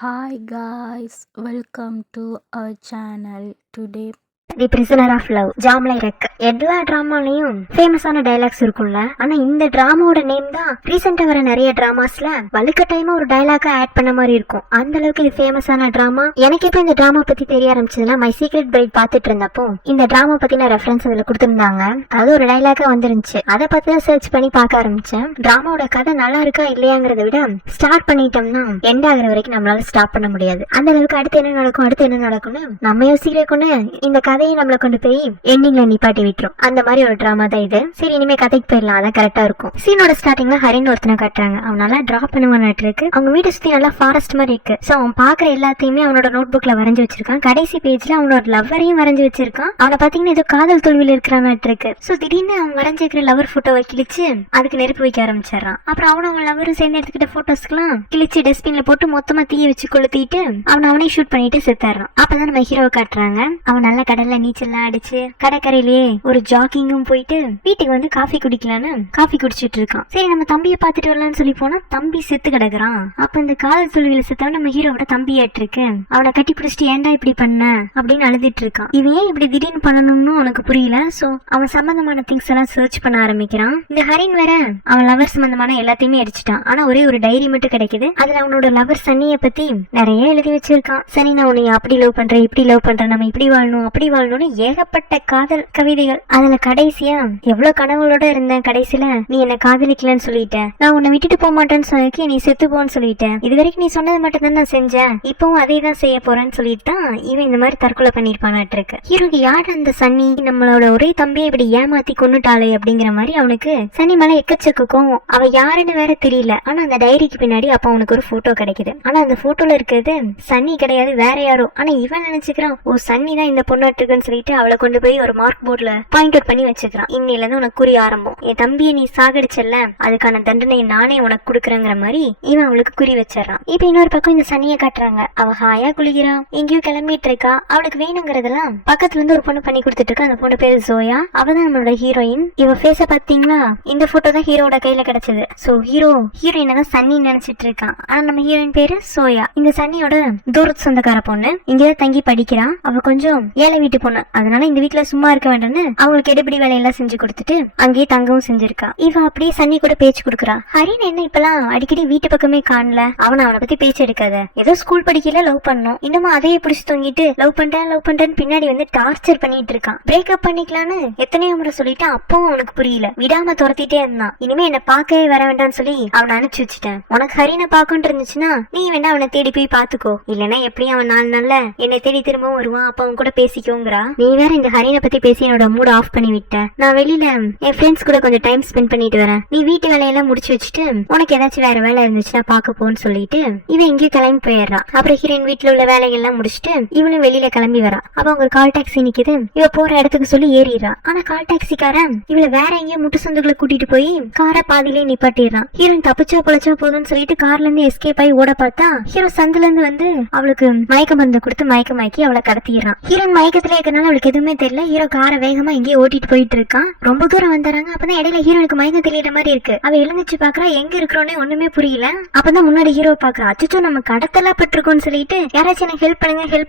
Hi guys, welcome to our channel. Today the prisoner of love, ஜாம்லை ரெக். எல்லா டிராமாலையும் ஃபேமஸான டைலாக்ஸ் இருக்கும்ல. ஆனா இந்த டிராமாவோட நேம் தான் ரீசெண்டா வர நிறைய டிராமாஸ்ல வலுக்கட்டாயமா ஒரு டைலாக்கா ஆட் பண்ண மாதிரி இருக்கும். அந்த அளவுக்கு இது ஃபேமஸான டிராமா. எனக்கு இப்ப இந்த டிராமா பத்தி தெரிய ஆரம்பிச்சதுன்னா மை சீக்ரெட் பிரைட் பாத்துட்டு இருந்தப்போ இந்த டிராமா பத்தின ரெஃபரன்ஸ் அதுல கொடுத்திருந்தாங்க. அது ஒரு டைலாக்கா வந்துருந்துச்சு. அதை பத்தி தான் சர்ச் பண்ணி பார்க்க ஆரம்பிச்சேன். டிராமாவோட கதை நல்லா இருக்கா இல்லையாங்கிறத விட ஸ்டார்ட் பண்ணிட்டோம்னா எண்ட் ஆகுற வரைக்கும் நம்மளால ஸ்டாப் பண்ண முடியாது. அந்த அளவுக்கு அடுத்து என்ன நடக்கும்னு நம்ம யோசிக்கிறேன்னு இந்த கதையை நம்மள கொண்டு போய் எண்டிங்ல நிப்பாட்டி விட்டுரும். அந்த மாதிரி ஒரு டிராமா தான் இது. சரி, இனிமே கதைக்கு போயிடலாம், அதான் கரெக்டா இருக்கும். சீனோட ஸ்டார்டிங்ல ஹரின் ஒருத்தனை காட்டுறாங்க. அவன் நல்லா டிரா பண்ணுவான்ட்டு இருக்கு. அவங்க வீட்டை சுத்தி நல்லா ஃபாரஸ்ட் மாதிரி இருக்கு. சோ அவன் பாக்குற எல்லாத்தையுமே அவனோட நோட் புக்ல வரைஞ்சு வச்சிருக்கான். கடைசி பேஜ்ல அவனோட லவ்வரையும் வரைஞ்சு வச்சிருக்கான். அவனை பாத்தீங்கன்னா ஏதோ காதல் தோல்வியில் இருக்கிறான்ட்டு இருக்கு. சோ திடீர்னு அவன் வரைஞ்சிருக்கிற லவர் போட்டோவை கிழிச்சு அதுக்கு நெருப்பு வைக்க ஆரம்பிச்சிடறான். அப்புறம் அவன் லவரும் சேர்ந்து எடுத்துக்கிட்ட போட்டோஸ்க்குலாம் கிழிச்சு டஸ்ட்பின்ல போட்டு மொத்தமா தீய வச்சு கொளுத்திட்டு அவனே ஷூட் பண்ணிட்டு செத்துறான். அப்பதான் நம்ம ஹீரோவை காட்டுறாங்க. அவன் நல்ல கடல்ல நீச்சல்லாம் அடிச்சு கடற்கரையிலேயே ஒரு ஜாக்கிங்கும் போயிட்டு வீட்டுக்கு வந்து காஃபி குடிக்கலான்னு காஃபி குடிச்சிட்டு இருக்கான். சரி, நம்ம தம்பியை பாத்துட்டு வரலாம்னு சொல்லி போனா தம்பி செத்து கிடக்குறான். அப்ப இந்த காதல் தோல்வியில செத்தவன் நம்ம ஹீரோவோட தம்பியாட்டு இருக்கு. அவனை கட்டி பிடிச்சிட்டு ஏன்டா இப்படி பண்ண அப்படின்னு அழுதுட்டு இருக்கான். இவன் ஏன் இப்படி திடீர்னு பண்ணணும்னு உனக்கு புரியல. சோ அவன் சம்பந்தமான திங்ஸ் எல்லாம் சர்ச் பண்ண ஆரம்பிக்கிறான். இந்த ஹரின் வேற அவன் லவர் சம்பந்தமான எல்லாத்தையுமே அடிச்சுட்டான். ஆனா ஒரே ஒரு டைரி மட்டும் கிடைக்குது. அதுல அவனோட லவர் சன்னிய பத்தி நிறைய எழுதி வச்சிருக்கான். சனி, நான் உன்னை அப்படி லவ் பண்றேன், இப்படி லவ் பண்றேன், நம்ம இப்படி வாழணும் அப்படி வாழணும்னு ஏகப்பட்ட காதல் கவிதைகள். அதுல கடைசியா எவ்வளவு கனவுகளோட இருந்தேன், கடைசியில நீ என்ன காதலிக்கலன்னு சொல்லிட்ட, நான் உன்னை விட்டுட்டு போக மாட்டேன்னு சொன்னதுக்கு நீ செத்து போன்னு சொல்லிட்டேன், இது வரைக்கும் நீ சொன்னது மட்டும் தான் நான் செஞ்சேன், இப்பவும் அதே தான் செய்ய போறேன்னு சொல்லிட்டு தான் இவன் இந்த மாதிரி தற்கொலை பண்ணிருப்பானாட்டு இருக்கு. ஹீரோக்கு யார் அந்த சன்னி, நம்மளோட ஒரே தம்பியை இப்படி ஏமாத்தி கொண்டுட்டாளே அப்படிங்கிற மாதிரி அவனுக்கு சன்னி மேல எக்கச்சக்கம். அவ யாருன்னு வேற தெரியல. ஆனா அந்த டைரிக்கு பின்னாடி அப்ப அவனுக்கு ஒரு போட்டோ கிடைக்குது. ஆனா அந்த போட்டோல இருக்கிறது சன்னி கிடையாது, வேற யாரோ. ஆனா இவன் நினைச்சுக்கிறான் ஓ சன்னி தான் இந்த பொண்ணாட்டு இருக்குன்னு சொல்லிட்டு அவளை கொண்டு போய் ஒரு மார்க் போர்ட்ல பாயிண்ட் அவுட் பண்ணி வச்சுக்கிறான். இன்னையில இருந்து உனக்கு குறி ஆரம்பம், என் தம்பியை நீ சாகடிச்சல்ல அதுக்கான தண்டனை நானே உனக்கு கொடுக்குறேங்கிற மாதிரி இவன் அவளுக்கு குறி வச்சிடறான். இப்ப இன்னொரு பக்கம் இந்த சனியை காட்டுறாங்க. அவ ஹாயா குளிக்கிறான், எங்கேயோ கிளம்பிட்டு இருக்கா. அவளுக்கு வேணுங்கிறதெல்லாம் பக்கத்துல இருந்து ஒரு பொண்ணு பண்ணி கொடுத்துட்டு இருக்கா. அந்த பொண்ணு பேரு ஜோயா. அவதான் நம்மளோட ஹீரோயின். இவ ஃபேஸ பாத்தீங்களா, இந்த போட்டோ தான் ஹீரோட கையில கிடைச்சது. சோ ஹீரோயினை தான் சன்னி நினைச்சிட்டு இருக்கான். ஆனா நம்ம ஹீரோயின் பேரு சோயா. இந்த சன்னியோட தூரத்து சொந்தக்கார பொண்ணு, இங்கதான் தங்கி படிக்கிறான். அவ கொஞ்சம் ஏழை வீட்டு பொண்ணு, அதனால இந்த வீட்டுல சும்மா இருக்க வேண்டாம்னு அவங்களுக்கு எடுபடி வேலையெல்லாம் செஞ்சு கொடுத்துட்டு அங்கேயே தங்கவும் செஞ்சிருக்கா. இவ அப்படியே சன்னி கூட பேச்சு கொடுக்குறா. ஹரின் என்ன இப்பெல்லாம் அடிக்கடி வீட்டு பக்கமே காணல, அவனை பத்தி பேச்சு எடுக்காத, ஏதோ ஸ்கூல் படிக்கல லவ் பண்ணும், இன்னமும் அதையே பிடிச்சு தொங்கிட்டு லவ் பண்றேன்னு பின்னாடி வந்து டார்ச்சர் பண்ணிட்டு இருக்கான். பிரேக்கப் பண்ணிக்கலான்னு எத்தனையோ முறை சொல்லிட்டு அப்பவும் அவனுக்கு புரியல, விடாம துரத்திட்டே இருந்தான். இனிமே என்ன பார்க்கவே வர வேண்டாம்னு சொல்லி அவனை அனுப்பிச்சு வச்சுட்டேன். உனக்கு ஹரினை பார்க்கணும் இருந்துச்சுன்னா நீ வேணா அவனை தேடி போய் பாத்துக்கோ, இல்லன்னா எப்படியும் அவன் 4 நாள்ல என்னை தேடி திரும்பவும் வருவான், அப்ப அவன் கூட பேசிக்கோங்கிறா. நீ வேற இந்த ஹரினை பத்தி பேசி என்னோட மூட் ஆஃப் பண்ணி விட்ட. நான் வெளியில என் ஃப்ரெண்ட்ஸ் கூட கொஞ்சம் டைம் ஸ்பெண்ட் பண்ணிட்டு வரேன், நீ வீட்டு வேலையெல்லாம் முடிச்சு வச்சுட்டு உனக்கு ஏதாச்சும் வேற வேலை இருந்துச்சுன்னா பாக்க போன்னு சொல்லிட்டு இவன் எங்கேயும் கிளம்பி போயிடுறான். அப்புறம் ஹீரோயின் வீட்டுல உள்ள வேலைகள் எல்லாம் முடிச்சுட்டு இவளும் வெளியில கிளம்பி வரா. அப்ப அவங்க கால் டாக்ஸி நிக்குது. இவ போற இடத்துக்கு சொல்லி ஏறிடுறான். ஆனா கால் டாக்ஸிக்காரன் இவளை வேற எங்கேயும் முட்டு சொந்துகளை கூட்டிட்டு போய் காரை பாதிலே நிப்பாட்டிடுறான். ஹீரோயின் தப்பிச்சா பொழைச்சா போதும்னு சொல்லிட்டு கார்ல இருந்து எஸ்கேப் ஆகி ஓட பார்த்தா ஹீரோ சந்துல இருந்து வந்து அவளுக்கு மயக்க மருந்து கொடுத்து மயக்கமாக்கி அவளை கடத்திடுறான். ஹீரோயின் மயக்கத்துல இருக்கனால அவளுக்கு எதுவுமே தெரியல. ஹீரோ காரை வேகமா எங்கேயோ ஓட்டிட்டு போயிட்டு இருக்கான். ரொம்ப தூரம் வந்துறாங்க. அப்பதான் இடையில ஹீரோனுக்கு மயக்கம் தெரியற மாதிரி இருக்கு. அவ எழுந்துச்சு பாக்குறா, எங்க இருக்கிறோன்னே ஒண்ணுமே புரியல. அப்பதான் முன்னாடி ஹீரோ பாக்குறா. அச்சோ, நம்ம கடத்தலாம் பட்டிருக்கோம்னு சொல்லிட்டு யாராச்சும் எனக்கு ஹெல்ப்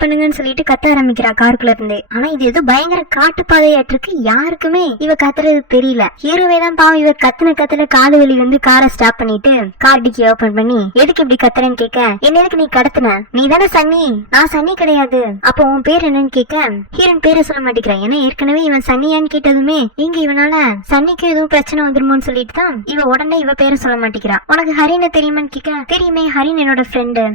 பண்ணுங்கன்னு சொல்லிட்டு கத்த ஆரம்பிக்கிறா காருக்குள்ள இருந்து. ஆனா இது ஏதோ பயங்கர காட்டு பாதையாட்டு இருக்கு. யாருக்குமே இவ கத்துறது தெரியல. ஹீரோவே தான் பாவம். இவ கத்துல காது வலி வந்து காரை ஸ்டாப் பண்ணிட்டு கார் டிக்கி ஓபன் பண்ணி எதுக்கு இப்படி கத்துறேன்னு கேட்க, என்ன எதுக்கு நீ கடத்தின, நீ தானே சன்னி, நான் சன்னி கிடையாது, அப்போ உன் பேர் என்னன்னு கேட்க ஹீரோன் பேரை சொல்ல மாட்டேங்கிறான். ஏன்னா ஏற்கனவே இவன் சன்னியான்னு கேட்டதுமே இங்க இவனால சன்னிக்கு எதுவும் பிரச்சனை வந்துருமோன்னு சொல்லிட்டு தான் இவ உடனே இவ பேரை சொல்ல மாட்டேங்கிறான். உனக்கு ஹரினை தெரியுமான்னு கேட்க, தெரியுமே, ஹரின் என்னோட ஃப்ரெண்டா,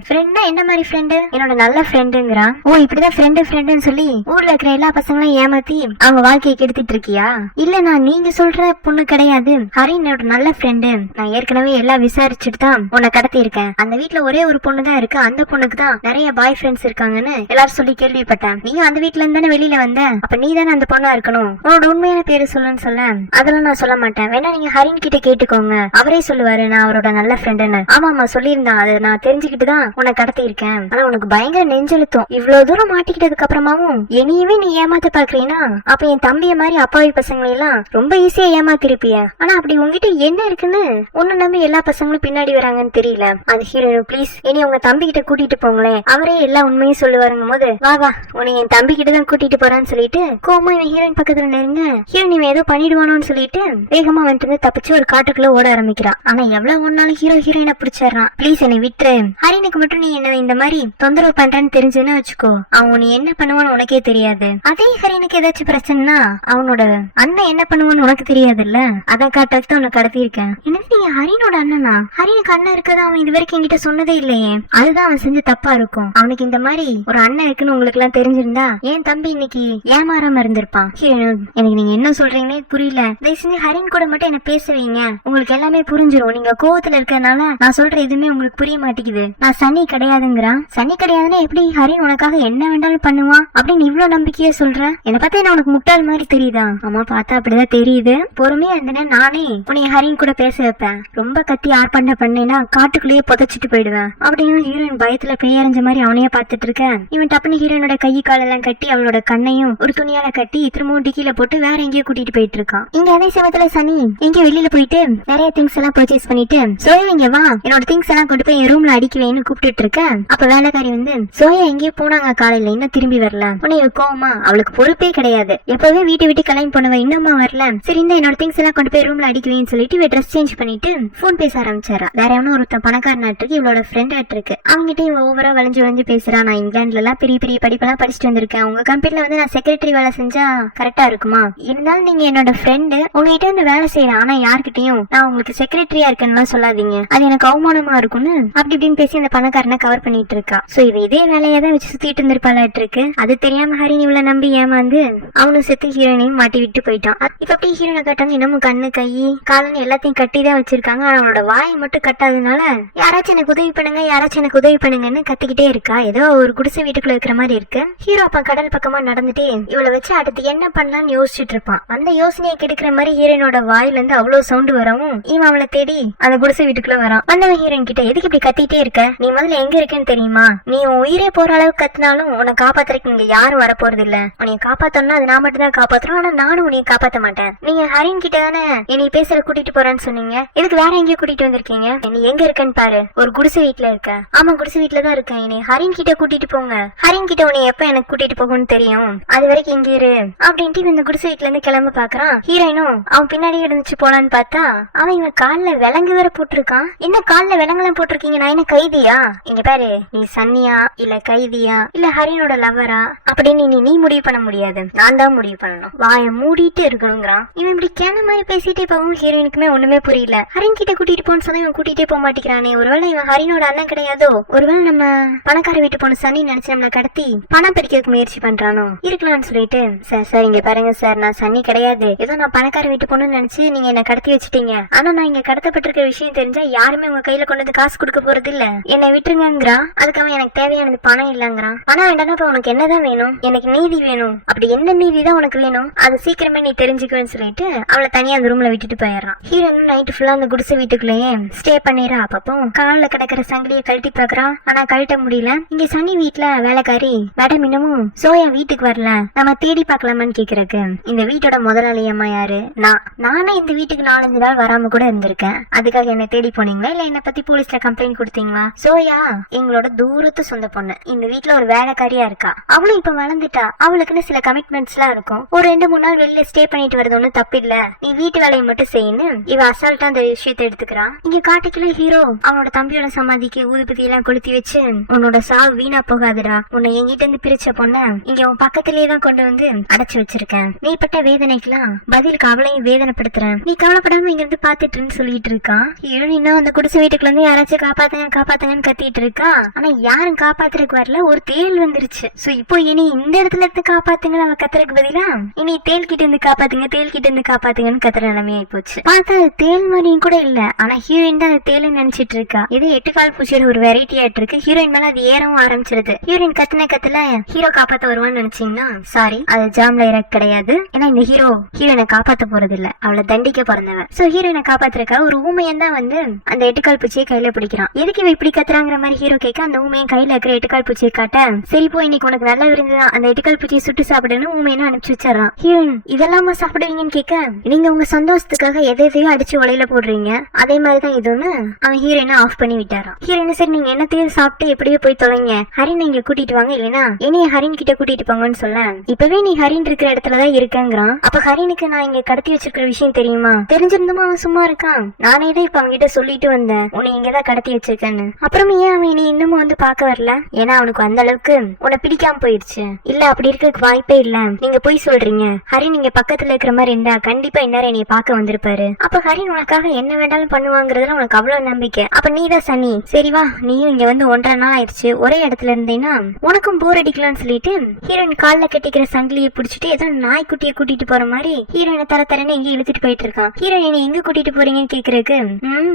என்ன மாதிரி ஃப்ரெண்டு, என்னோட நல்ல ஃப்ரெண்டுங்கிறான். ஓ, இப்படிதான் ஃப்ரெண்டுன்னு சொல்லி ஊர்ல இருக்கிற எல்லா பசங்களையும் ஏமாத்தி அவங்க வாழ்க்கையை கெடுத்துட்டு இருக்கியா? இல்ல, நான் நீங்க சொல்ற பொண்ணு கிடையாது, ஹரின் என்னோட நல்ல ஃப்ரெண்டு, நான் ஏற்கனவே எல்லாம் விசாரிச்சுட்டு தான் உன்னை கடத்தி இருக்கேன். அந்த வீட்டுல ஒரே ஒரு பொண்ணு தான் இருக்கு, அந்த பொண்ணுக்கு தான் நிறைய பாய் ஃப்ரெண்ட்ஸ் இருக்காங்கன்னு எல்லாரும் சொல்லி கேள்விப்பட்டேன். நீயும் அந்த வீட்டுல இருந்து தானே வெளியில வந்த, அப்ப நீ தானே அந்த பொண்ணா இருக்கணும். இருக்கணும், உன்னோட உண்மையான பேரு சொல்லுன்னு சொல்ல, அதெல்லாம் நான் சொல்ல மாட்டேன், வேணா நீங்க ஹரின் கிட்ட கேட்டுக்கோங்க, அவரே சொல்லுவாரு நான் அவரோட நல்ல ஃப்ரெண்டுன்னு. ஆமா சொல்லியிருந்தான், அதை நான் தெரிஞ்சுக்கிட்டு தான் உன்னை கடத்தி இருக்கேன். ஆனா உனக்கு பயங்கர நெஞ்செழுத்தம், இவ்வளவு தூரம் மாட்டிக்கிட்டதுக்கு அப்புறமாவும் என்னையவே நீ ஏமாத்த பாக்குறீனா, அப்ப என் தம்பிய மாதிரி அப்பாவி பசங்களை எல்லாம் ரொம்ப ஈஸியா ஏமாத்திருப்பிய. ஆனா அப்படி உங்ககிட்ட என்ன இருக்குன்னு ஒன்னு நம்பி எல்லா பசங்களும் பின்னாடி வராங்கன்னு தெரியல. அந்த ஹீரோயின் ப்ளீஸ் இனி உங்க தம்பி கிட்ட கூட்டிட்டு போங்களேன், அவரே எல்லா உண்மையும் சொல்லுவாருங்க போது வா வா உன்னை என் தம்பி கிட்ட தான் கூட்டிட்டு போறான்னு சொல்லிட்டு கோமா இவன் ஹீரோயின் பக்கத்துல நெருங்க, ஹீரோயின் இவன் ஏதோ பண்ணிடுவானோன்னு சொல்லிட்டு வேகமா வந்துட்டு தப்பிச்சு ஒரு காட்டுக்குள்ள ஓட ஆரம்பிக்கிறான். ஆனா எவ்வளவு ஒன்னாலும் ஹீரோயினை பிடிச்சிடறான். ப்ளீஸ் என்னை விட்டுரு, ஹரினுக்கு மட்டும் நீ என்ன இந்த மாதிரி தொந்தரவு பண்றேன்னு தெரிஞ்சுன்னு வச்சுக்கோ, அவன் நீ என்ன பண்ணுவான்னு உனக்கே தெரியாது. அதே ஹரினுக்கு ஏதாச்சும் பிரச்சனைனா அவனோட அண்ணன் என்ன பண்ணுவான்னு உனக்கு தெரியாதுல்ல, அதை காட்டுறதுக்கு உனக்கு கடத்தி இருக்கேன். எனக்கு நீங்க ஹரினோட அண்ணனா? ஹரினுக்கு அண்ணன் இருக்கதான் அவன் இது வரைக்கும் என்கிட்ட சொன்னதே இல்லையே, அதுதான் அவன் செஞ்ச தப்பா இருக்கும். அவனுக்கு இந்த மாதிரி ஒரு அண்ணன் இருக்குன்னு உங்களுக்கு எல்லாம் தெரிஞ்சிருந்தா என் தம்பி இன்னைக்கு ஏமாறாம இருந்திருப்பான். எனக்கு நீங்க என்ன சொல்றீங்கன்னே புரியல, தயவு செஞ்சு ஹரின் கூட மட்டும் என்ன பேச வைங்க, உங்களுக்கு எல்லாமே புரிஞ்சிரும். நீங்க கோவத்துல இருக்கறனால நான் சொல்ற எதுவுமே உங்களுக்கு புரிய மாட்டேங்குது. நான் சனி கிடையாதுங்கிறான். சனி கிடையாதுன்னா எப்படி ஹரின் உனக்காக என்ன வேண்டாலும் பண்ணுவான் அப்படின்னு இவ்வளவு நம்பிக்கையா சொல்ற? என்ன பார்த்தா என்ன உனக்கு முட்டாள் மாதிரி தெரியுதா? ஆமா பார்த்தா அப்படிதான் தெரியுது. பொறுமையா இருந்தேன்னா நானே உன்னை ஹரின் கூட பேச வைப்பேன், ரொம்ப கத்தி ஆர்ப்பாண்ட பண்ணேன்னா காட்டுக்குள்ளேயே புதைச்சிட்டு போயிடுவேன் அப்படின்னு ஹீரோயின் பயத்துல பேயறிஞ்ச மாதிரி அவனையே பார்த்துட்டு இருக்க. இவன் டப்புனு ஹீரோனோட கை காலெல்லாம் கட்டி அவளோட கண்ணையும் ஒரு துணியால கட்டி திரும்பவும் டிக்கில போட்டு வேற எங்கேயோ கூட்டிட்டு போயிட்டு இருக்கான். இங்க அதே சமயத்துல சனி எங்கேயோ வெளியில போயிட்டு நிறைய திங்ஸ் எல்லாம் பர்ச்சேஸ் பண்ணிட்டு சோயா இங்க வா என்னோட திங்ஸ் எல்லாம் கொண்டு போய் என் ரூம்ல அடிக்குவேன்னு கூப்பிட்டு இருக்க. அப்ப வேலைக்காரி வந்து சோயா எங்கேயோ போனாங்க காலையில, இன்னும் திரும்பி வரல. உன்னை கோவமா, அவளுக்கு பொறுப்பே கிடையாது, எப்பவே வீட்டை விட்டு கிளம்பி போனவ இன்னுமா வரல, சரி இந்த என்னோட திங்ஸ் எல்லாம் கொண்டு போய் ரூம்ல அடிக்குவேன்னு சொல்லிட்டு இவ ட்ரெஸ் சேஞ்ச் பண்ணிட்டு போன் பேச ஆரம்பிச்சாரா. வேற எவனும் ஒருத்தன் பணக்காரன் ஆட்டிருக்கு, இவளோட ஃப்ரெண்ட் ஆட்டிருக்கு. அவங்ககிட்ட இவன் ஓவரா வளைஞ்சு பேசுறா, நான் இங்கிலாந்துல எல்லாம் பெரிய பெரிய படிப்பெல்லாம் படிச்சுட்டு வந்திருக்கேன், உங்க கம்பெனில வந்து நான் செக்ரட்டரி வேலை செஞ்சா கரெக்டா இருக்குமா, இருந்தாலும் நீங்க என்னோட ஃப்ரெண்டு, உங்ககிட்ட வந்து வேலை செய்யறேன், ஆனா யார்கிட்டயும் நான் உங்களுக்கு செக்ரட்டரியா இருக்கேன்னு சொல்லாதீங்க, அது எனக்கு அவமானமா இருக்கும்னு அப்படி இப்படின்னு பேசி அந்த பணக்காரனை கவர் பண்ணிட்டு இருக்கா. சோ இவ இதே வேலையா தான் வச்சு சுத்திட்டு இருந்திருப்பாளாட்டு இருக்கு. அது தெரியாம ஹரின் இவளை நம்பி ஏமாந்து அவனும் செத்து ஹீரோயினையும் மாட்டி விட்டு போயிட்டான். இப்ப அப்படி ஹீரோனை கட்டாங்க, இன்னமும் கண்ணு கை காலன்னு எல்லாத்தையும் கட்டி தான் வச்சிருக்காங்க. அவனோட வாயை மட்டும் கட்டாதனால யாராச்சும் எனக்கு உதவி பண்ணுங்க, யாராச்சும் எனக்கு உதவி பண்ணுங்கன்னு கத்திக்கிட்டே இருக்கா. ஏதோ ஒரு குடிசை வீட்டுக்குள்ள இருக்கிற மாதிரி இருக்கு. ஹீரோ அப்ப கடல் பக்கமா நடந்துட்டு இவளை வச்சு அடுத்து என்ன பண்ணலாம்னு யோசிச்சுட்டு இருப்பான். அந்த யோசனையை கெடுக்கிற மாதிரி ஹீரோனோட வாயில இருந்து அவ்வளவு சவுண்ட் வரவும் இவன் அவளை தேடி அந்த குடிசை வீட்டுக்குள்ள வரான். வந்தவன் ஹீரோயின் கிட்ட எதுக்கு இப்படி கத்திட்டே இருக்க, நீ முதல்ல எங்க இருக்கேன்னு தெரியுமா, நீ உன் உயிரே போற அளவுக்கு கத்தினாலும் உன்னை காப்பாத்துறதுக்கு இங்க யாரும் வரப்போறது இல்ல, உன்னை காப்பாத்தோம்னா அது நான் மட்டும் தான் காப்பாத்துறோம், ஆனா நானும் உன்னை காப்பாத்த மாட்டேன். நீங்க ஹரின் கிட்ட தானே என்னை பேசுற கூட்டிட்டு போறேன்னு சொன்னீங்க, இதுக்கு வேற எங்கேயும் கூட்டிட்டு வந்திருக்கீங்க, நீ எங்க இருக்கன்னு பாரு, ஒரு குடிசை வீட்டுல இருக்க. ஆமா குடிசை வீட்டுல தான் இருக்கேன், என்னை ஹரின் கிட்ட கூட்டிட்டு போங்க, ஹரின் கிட்ட உன்னை எப்ப எனக்கு கூட்டிட்டு போகும்னு தெரியும், அது வரைக்கும் இங்க இரு அப்படின்ட்டு இந்த குடிசை வீட்டுல இருந்து கிளம்ப பாக்குறான். ஹீரோயினும் அவன் பின்னாடி இருந்துச்சு போலான்னு பார்த்தா அவன் இவன் கால்ல விலங்கு வேற போட்டிருக்கான். என்ன கால்ல விலங்கெல்லாம் போட்டிருக்கீங்க, நான் என்ன கைதியா, இங்க பாரு நீ சன்னியா இல்ல கைதியா இல்ல ஹரினோட லவ்வரா அப்படின்னு நீ முடிவு பண்ண முடியாது, நான் தான் முடிவு பண்ணணும், வாய மூடிட்டு இருக்கணுங்கிறான். இவன் இப்படி கேன மாதிரி பேசிட்டே போகும். ஹீரோயினுக்குமே ஒண்ணுமே புரியல, ஹரின் கிட்ட கூட்டிட்டு போன்னு சொன்னா இவன் கூட்டிட்டே போக மாட்டேங்கிறானே, ஒருவேளை இவன் ஹரினோட அண்ணன் கிடையாதோ, ஒருவேளை நம்ம பணக்கார வீட்டு போன சனி நினைச்சு நம்மளை கடத்தி பணம் பறிக்கிறதுக்கு முயற்சி பண்றானோ இருக்கலாம்னு சொல்லிட்டு சார் இங்க பாருங்க சார், நான் சன்னி கிடையாது, ஏதோ நான் பணக்கார வீட்டு போகணும்னு நினைச்சு நீங்க என்ன கடத்தி வச்சுட்டீங்க, ஆனா நான் இங்க கடத்தப்பட்டிருக்க விஷயம் தெரிஞ்சா யாருமே உங்க கையில கொண்டு வந்து காசு கொடுக்க போறது இல்ல, என்னை விட்டுருங்கிறான். அதுக்கு அவன் எனக்கு தேவையானது பணம் இல்லங்கிறான். பணம் வேண்டாம், இப்ப உனக்கு என்னதான் வேணும், எனக்கு நீதி வேணும், அப்படி என்ன நீதி தான் உனக்கு வேணும், அது சீக்கிரமே நீ தெரிஞ்சுக்குவேன்னு சொல்லிட்டு அவளை தனியா அந்த ரூம்ல விட்டுட்டு போயிடுறான். ஹீரோயின் நைட்டு ஃபுல்லா அந்த குடிசை வீட்டுக்குள்ளேயே ஸ்டே பண்ணிடுறா. அப்பப்போ காலில் கிடக்கிற சங்கிலியை கழட்டி பாக்குறான், ஆனா கழட்ட முடியல. இங்க சனி வீட்டுல வேலைக்காரி மேடம் இன்னமும் சோயா வீட்டுக்கு வரல, நம்ம தேடி பாக்கலாமான்னு கேக்குறக்கு இந்த வீட்டோட முதலாளி அம்மா யாரு, நானே இந்த வீட்டுக்கு 4-5 நாள் வராம கூட இருந்திருக்கேன், அதுக்காக என்ன தேடி போனீங்களா இல்ல என்ன பத்தி போலீஸ்ல கம்ப்ளைண்ட் கொடுத்தீங்களா? சோயா எங்களோட தூரத்து சொந்த பொண்ணு, இந்த வீட்டுல ஒரு வேலைக்காரியா இருக்கா, அவளும் இப்ப வளர்ந்துட்டா, அவளுக்குன்னு சில கமிட்மெண்ட்ஸ் எல்லாம் இருக்கும், ஒரு 2-3 நாள் வெளியில ஸ்டே பண்ணிட்டு வரது ஒன்னும் தப்பு இல்ல, நீ வீட்டு வேலையை மட்டும் செய்யணும் இவ அசால்ட்டா அந்த விஷயத்தை எடுத்துக்கிறான். இங்க காட்டுக்குள்ள ஹீரோ அவனோட தம்பியோட சமாதிக்கு ஊதுபத்தி எல்லாம் கொளுத்தி வச்சு உன்னோட சாவு வீணா போகாதுடா, உன்னை எங்கிட்ட இருந்து பிரிச்ச பொண்ண இங்க உன் பக்கத்திலேயே தான் கொண்டு வந்து அடைச்சு வச்சிருக்கேன், நீ பட்ட வேதனைக்கெல்லாம் பதிலுக்கு அவளையும் வேதனைப்படுத்துறேன், நீ கவலைப்படாம இங்க இருந்து பாத்துட்டுன்னு சொல்லிட்டு இருக்கான். இன்னும் அந்த குடிசை வீட்டுக்குள்ள இருந்து யாராச்சும் காப்பாத்துங்கன்னு கத்திட்டு இருக்கா. ஆனா யாரும் காப்பாத்துறதுக்கு வரல, ஒரு தேல் வந்துருச்சு. சோ இப்போ இனி இந்த இடத்துல இருந்து காப்பாத்துங்க அவ கத்துறதுக்கு பதிலா இனி தேல் கிட்ட இருந்து காப்பாத்துங்கன்னு கத்துற நிலைமையாயி போச்சு. பார்த்தா அது தேல் மாதிரியும் கூட இல்ல, ஆனா ஹீரோயின் தான் அது தேல்னு நினைச்சிட்டு இருக்கா. இது 8 கால் பூச்சியோட ஒரு வெரைட்டி ஆயிட்டு இருக்கு. ஹீரோயின் மேல அது ஏறவும் ஆரம்பிச்சிருது. ஹீரோயின் கத்துல ஹீரோ காப்பாத்த வருவான்னு நினைச்சீங்கன்னா சாரி, அது ஜாம்ல டைலாக் கிடையாது. ஏன்னா இந்த ஹீரோயினை காப்பாத்த போறது இல்ல, அவளை தண்டிக்க பிறந்தவன். சோ ஹீரோயினை காப்பாத்துறக்கா ஒரு ஊமையன் தான் வந்து அந்த எட்டுக்கால் பூச்சியை கையில பிடிக்கிறான். எதுக்கு இவ இப்படி கத்துறாங்கிற மாதிரி ஹீரோ கேட்க அந்த ஊமையன் கையில இருக்கிற எட்டுக்கால் பூச்சியை காட்ட, சரி போ இன்னைக்கு உனக்கு நல்ல விருந்துதான், அந்த எட்டுக்கால் பூச்சியை சுட்டு சாப்பிடுன்னு ஊமையனை அனுப்பிச்சு வச்சிடறான். ஹீரோயின் இதெல்லாம சாப்பிடுவீங்கன்னு கேட்க, நீங்க உங்க சந்தோஷத்துக்காக எதையோ அடிச்சு உலையில போடுறீங்க, அதே மாதிரிதான் இதுன்னு அவன் ஹீரோயினை ஆஃப் பண்ணி விட்டாரான். ஹீரோயின் சரி நீங்க என்னத்தையும் சாப்பிட்டு எப்படியோ போய் தொலைங்க, ஹரின் இங்க கூட்டிட்டு வாங்க, இல்லைன்னா என்னைய ஹரின் கிட்ட கூட்டிட்டு போங்கன்னு சொல்ல, இப்பவே நீ ஹரின் இருக்கிற இடத்துலதான் இருக்கேங்கிறான். அப்ப ஹரினுக்கு நான் இங்க கடத்தி வச்சிருக்கிற விஷயம் தெரியுமா? தெரிஞ்சிருந்துமா அவன் சும்மா இருக்கான்? நானே தான் இப்ப அவன்கிட்ட சொல்லிட்டு வந்தேன் உன்னை இங்கதான் கடத்தி வச்சிருக்கேன்னு. அப்புறமே ஏன் அவன் நீ இன்னமும் வந்து பாக்க வரல? ஏன்னா அவனுக்கு அந்த அளவுக்கு உன்னை பிடிக்காம போயிடுச்சு. இல்ல அப்படி இருக்க வாய்ப்பே இல்ல, நீங்க போய் சொல்றீங்க. ஹரின் இங்க பக்கத்துல இருக்கிற மாதிரி இருந்தா கண்டிப்பா இந்நேரம் என்னைய பாக்க வந்திருப்பாரு. அப்ப ஹரின் உனக்காக என்ன வேண்டாலும் பண்ணுவாங்கிறதுல உனக்கு அவ்வளவு நம்பிக்கை. அப்ப நீதான் சனி. சரி வா, நீயும் இங்க வந்து 1.5 நாள் ஆயிடுச்சு, ஒரே இடத்துல இருந்தீங்கன்னா உனக்கும் போர் அடிக்கலாம்னு சொல்லிட்டு ஹீரோயின் கால்ல கட்டிக்கிற சங்கிலியை பிடிச்சிட்டு ஏதோ நாய்க்குட்டியை கூட்டிட்டு போற மாதிரி ஹீரோயினை தரன்னு எங்க இழுத்துட்டு போயிட்டு இருக்கான். ஹீரோயினை எங்க கூட்டிட்டு போறீங்கன்னு கேக்குறதுக்கு